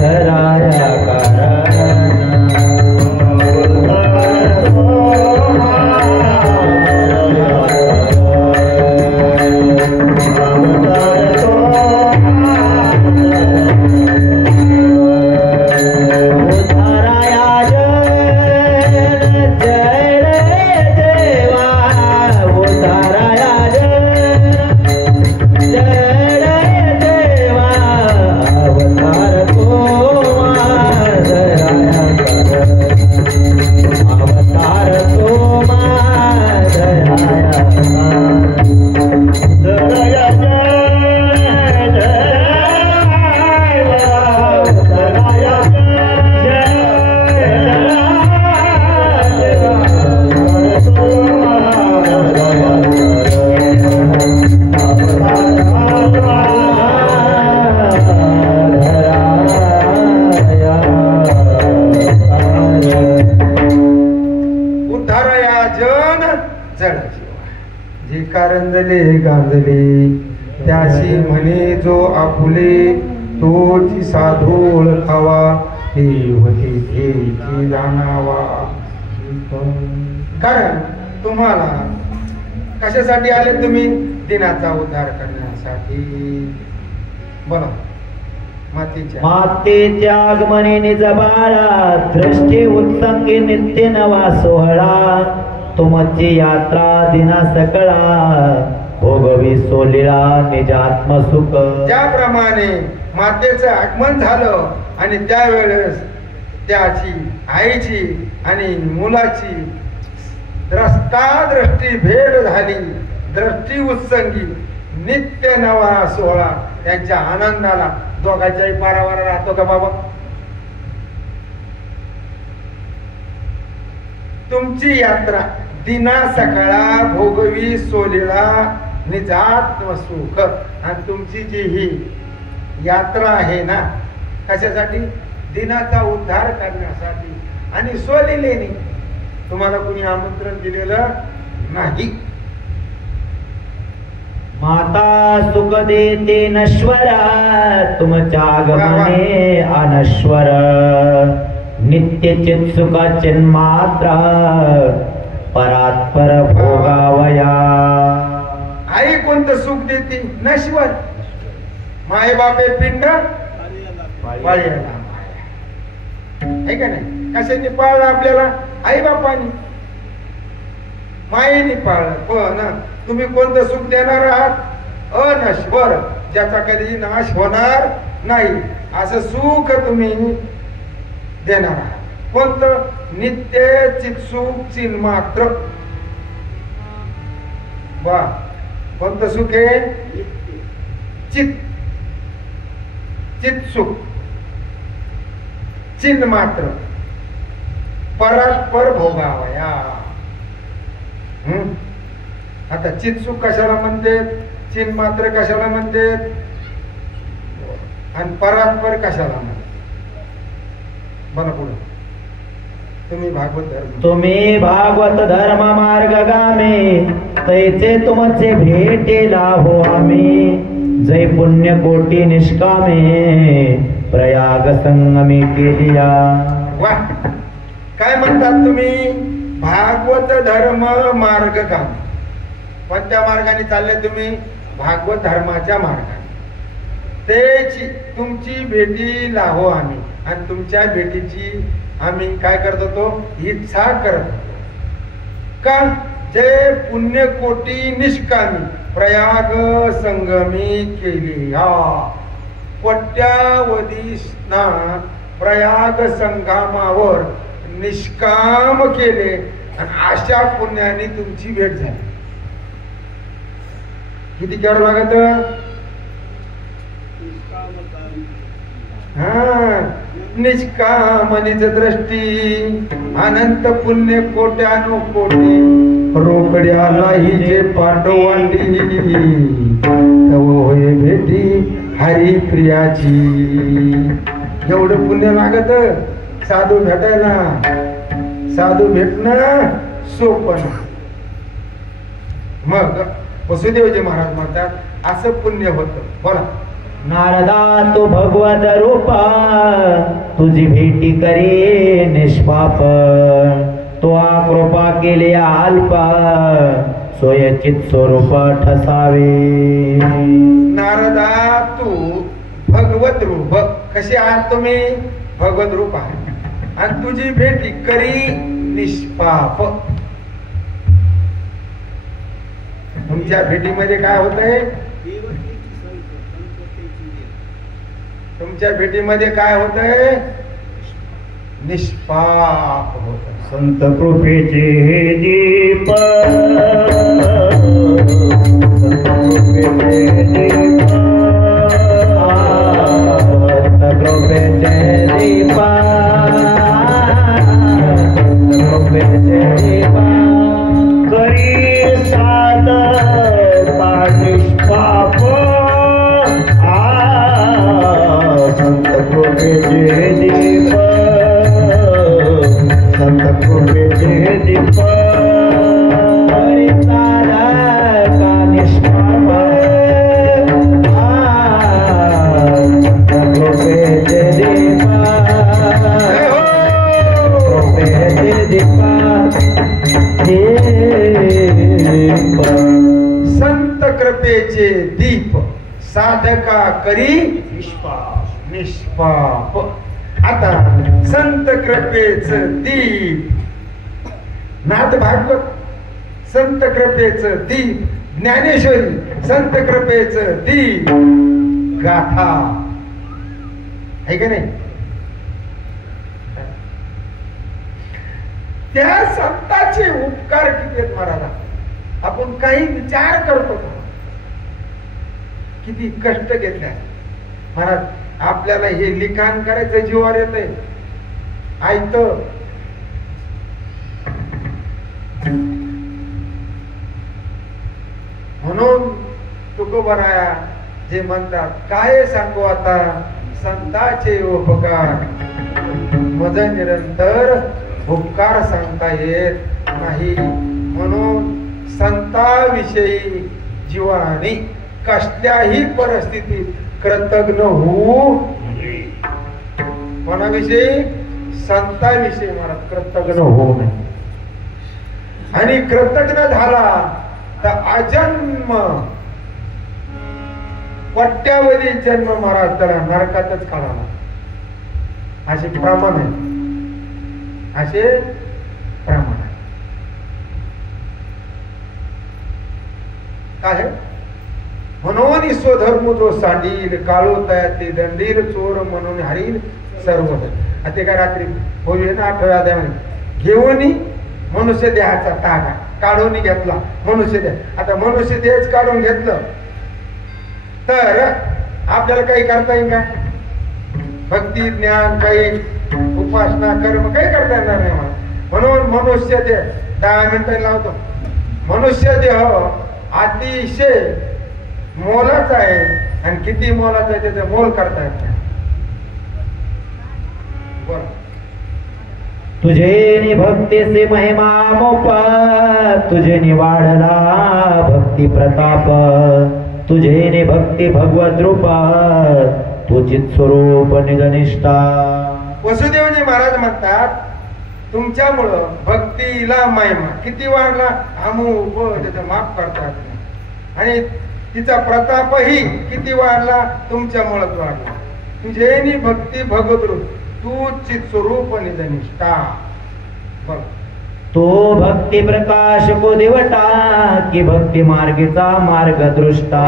राया कारंजले गांजले त्याशी म्हणे जो आपुले तोची साधोळ खावा ते होते ते जाणावा. कारण तुम्हाला कशासाठी आले तुम्ही? दिनाचा उद्धार करण्यासाठी. बोला. मातेच्या आगमनी निज बाळा दृष्टी उत्संगी नित्य नवा सोहळा तुमची यात्रा दिना सकळा भोगवी सोलिळा निज आत्मसुख. ज्याप्रमाणे मातेचं आगमन झालं आणि त्यावेळेस त्याची आईची आणि मुलाची दृष्टी भेट झाली. दृष्टी उत्संगी नित्य नवा सोहळा त्यांच्या आनंदाला दोघांच्याही पारावार राहतो का बाबा? तुमची यात्रा दिना सकाळा भोगवी सोलिळा निजात्म सुख. आणि तुमची जी ही यात्रा आहे ना, कशासाठी? दिनाचा उद्धार करण्यासाठी. आणि सोलिलेनी तुम्हाला कुणी आमंत्रण दिलेलं नाही. माता सुख देते नश्वरा तुमच्या आगमने अनश्वर नित्य चित सुखा चिन्मात्रा परात्पर भोगावया. आई कोणतं सुख देते? नश्वर. माय बापे पिंड पाळ्याला आहे का नाही? कशाने पाळलं आपल्याला? आई बापानी मायेने पाळलं. पण तुम्ही कोणतं सुख देणार आहात? अनश्वर, ज्याचा कधी नाश होणार नाही असं सुख तुम्ही देणार आहात. कोणतं? नित्य चित्सुख चिन्मात्र. वा, कोणतं सुख आहे? चित चित्सुख चिन्मात्र परस्पर भोगावया. आता चित्सुख कशाला म्हणते? चिन्मात्र कशाला म्हणते? आणि परस्पर कशाला म्हणते? बना पुढे. तुम्ही भागवत धर्म मार्गगामी तैचे तुमचे भेटेला हो आम्ही. जय पुण्य कोटी निष्कामे प्रयाग संगमी केलिया. वा, काय म्हणतात तुम्ही? भागवत धर्म मार्गगामी. कोणत्या मार्गाने चालले तुम्ही? भागवत धर्माच्या मार्गाने. त्याची तुमची भेटी लाहो आम्ही. आणि तुमच्या भेटीची आम्ही काय करत होतो? इच्छा करत होतो. का? जे पुण्यकोटी निष्कामी प्रयाग संगमी केली. कोट्यावधी स्नान प्रयाग संगमावर निष्काम केले आणि अशा पुण्याने तुमची भेट झाली. किती करावं लागत? हा निष्कामनीच दृष्टी अनंत पुण्य कोट्यानो कोटी रोकड्या नाही जे पांडवांनी तव होय भेटी हरी प्रियाची. एवढं पुण्य लागत साधू भेटायला. साधू भेटणं सोपं नाही. मग वसुदेवजी महाराज म्हणतात असं पुण्य होतं. बोला. नारदा तो भगवत रूपा तुझी भेटी करे निष्पाप तो कृपा केली अल्पा सोयचित स्वरूप ठसावे. नारदा तू भगवत रूप कसे आहात तुम्ही भगवत रूप आहात आणि तुझी भेटी करी निष्पाप. तुमच्या भेटीमध्ये काय होतंय तुमच्या भेटीमध्ये काय होतंय निष्पाप होत. संत कृपेचे हे दीप संत कृपेचे दीप करी साध निष्पाप संत कृपेचे दीप संत कृपेचे दीप करी साध निष्पाप संत कृपेचे दीप कृपेचे दीप संत कृपेचे दीप साधका करी निष्पाप. आता संत कृपेच दीप नाथ भागवत संत कृपेच दीप ज्ञानेश्वरी संत कृपेच दीप गाथा आहे का नाही. त्या संतांचे उपकार किती आहेत महाराजा. आपण काही विचार करतो किती कष्ट घेतले महाराज. आपल्याला हे लिखाण करायचं जीवावर येतंय ऐकत. म्हणून तुकोबराया जे म्हणतात काय सांगू आता संतांचे उपकार मज निरंतर उपकार सांगता येत नाही. म्हणून संतांविषयी जीवाने कसल्याही परिस्थितीत कृतज्ञ होऊ. कोणाविषयी संतांविषयी मला कृतज्ञ होऊ नये. आणि कृतज्ञ झाला तर अजन्म कोट्यावधी जन्म महाराज त्याला नरकातच काढावा असे प्रमाण आहे. असे प्रमाण आहे. काय म्हणून स्वधर्म जो सांडील काळो तयाते दंडील चोर म्हणून हरील सर्व. आता काय रात्री होईल ना 8व्या अध्यायामध्ये घेऊन मनुष्य देहाचा तागा काढून घेतला मनुष्य देह. आता मनुष्य देहच काढून घेतलं तर आपल्याला काही करता येईल का. भक्ती ज्ञान काही उपासना कर्म काही करता येणार नाही मला. म्हणून मनुष्य देह 10 मिनिटं लावतो. मनुष्य देह अतिशय मोलाचा आहे आणि किती मोलाचा आहे त्याचं मोल करता येत नाही. बोला. तुझे भक्तीचे महिमा मोपा तुझे निवाडला भक्ती प्रताप तुझे भक्ती भगवत रूपा तुझित स्वरूप निगनिष्ठा. वसुदेवजी महाराज म्हणतात तुमच्यामुळं भक्तीला महिमा किती वाढला अमुक त्याचं माफ करतात आणि तिचा प्रतापही किती वाढला तुमच्यामुळं वाढला. तुझे भक्ती भगवत रूप तू चित स्वरूप निधनिष्ठा. बघ तो भक्ती प्रकाश को देवटा की भक्ती मार्गीचा मार्ग दृष्टा.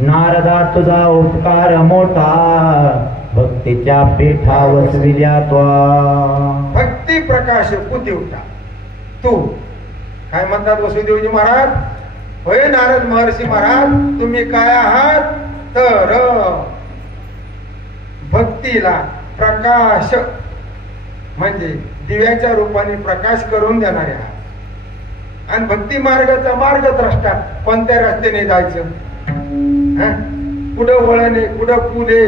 नारदा तुझा उपकार मोठा भक्तीच्या पीठा वसविल्या त्वा. भक्ती प्रकाश को देवटा तू काय म्हणतात वसुदेवजी महाराज. होय नारद महर्षी महाराज तुम्ही काय आहात तर भक्तीला प्रकाश म्हणजे दिव्याच्या रूपाने प्रकाश करून देणारे आहात. आणि भक्ती मार्गाचा मार्गद्रष्टा कोणत्या रस्त्याने जायचं, कुठं वळण आहे, कुठं पूल आहे,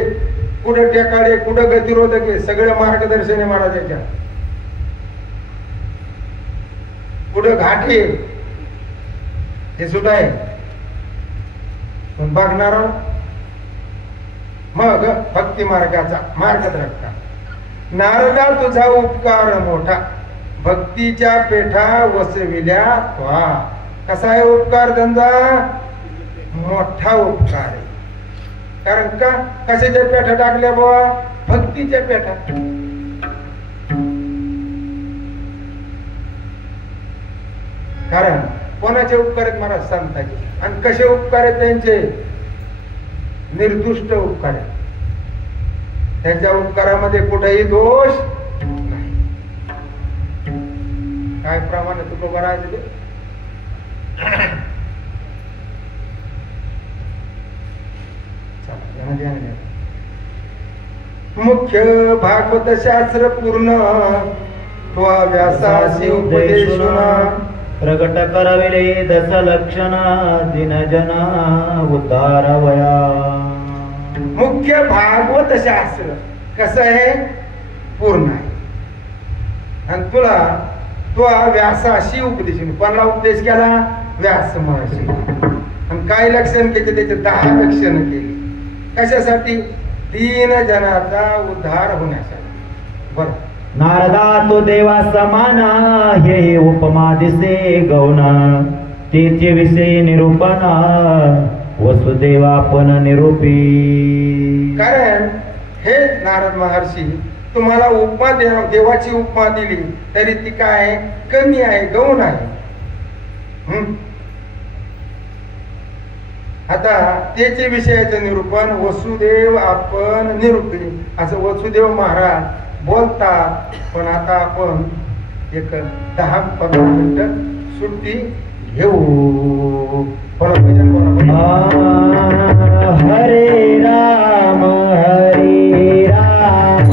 कुठं टेकाडे, कुठं गतिरोधक आहे, सगळं मार्गदर्शन आहे महाराजांच्या. कुठं घाट आहे हे सुद्धा आहे. पण बघणार मग भक्ती मार्गाचा मार्गद्रष्टा. नारदा तुझा उपकार मोठा, भक्तीच्या पेठा वसविल्या त्वा. कसा आहे उपकार धंदा? मोठा उपकार आहे. कारण का? कशाच्या पेठा टाकल्या बाबा? भक्तीच्या पेठा. कारण कोणाचे उपकार आहेत महाराज? संतांचे. आणि कसे उपकार आहेत त्यांचे? निर्दुष्ट उपकार आहेत. त्यांच्या उपकारामध्ये कुठेही दोष नाही. काय प्रमाण तुला बरायचं ते? मुख्य भागवत शास्त्र पूर्ण त्वा व्यासासी उपदेशुना, प्रगट करविले दस लक्षणा दिनजना उद्धारवया. मुख्य भागवत शास्त्र कसं आहे? पूर्ण आहे. आणि तुला तो व्यासाशी उपदेश. कोणाला उपदेश केला? व्यास महर्षी. आणि काय लक्षण केले? त्याचे 10 लक्षण केली. कशासाठी? 3 जनाचा उद्धार होण्यासाठी. बरं. नारदा तो देवा समाना, हे उपमा दिसे गौना. तेचे विषयी निरूपणा, वसुदेवा पण निरूपी. कारण हे नारद महर्षी तुम्हाला उपमा देवाची उपमा दिली तरी ती काय? कमी आहे, गौण आहे. आता त्याचे विषयाचं निरूपण वसुदेव आपण निरूपी असं वसुदेव महाराज बोलतात. पण आता आपण एक 10-15 मिनिटं सुट्टी घेऊ. परमभजन बोला. हरे राम हरे राम,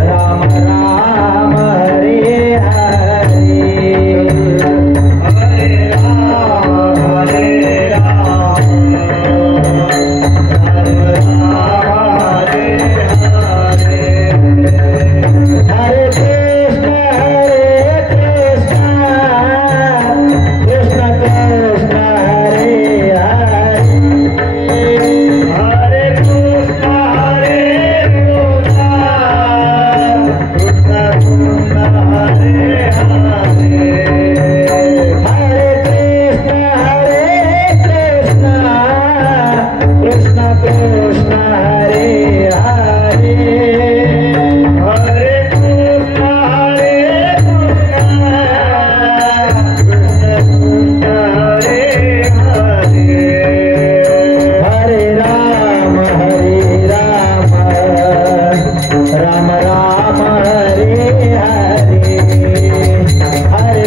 राम राम हरे हरे. हरे राम हरे राम, राम राम हरे हरे. हरे कृष्ण कृष्ण कृष्ण हरे हरे, हरे कृष्ण कृष्ण कृष्ण हरे हरे. हरे कृष्ण कृष्ण कृष्ण हरे हरे. हरे कृष्ण हरे राम राम राम हरे हरे. हरे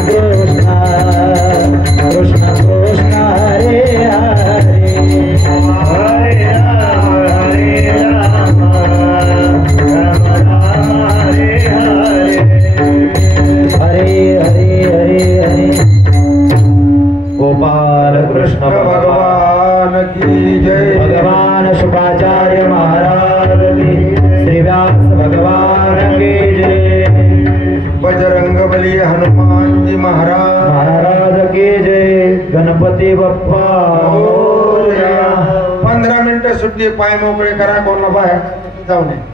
कृष्ण कृष्ण कृष्ण हरे हरे. हरे राम राम राम हरे हरे. हरे हरे हरे हरे. गोपाल कृष्ण भगवान की जय. भगवान शुभाचार्य महाराज की, श्री व्यास भगवान की जय. बजरंगबली हनुमान जी महाराज की जय. गणपती बाप्पा मोरया. 15 मिनिटं सुट्टी. पाय मोकळे करा. कोणाला बाहेर जाऊ नये.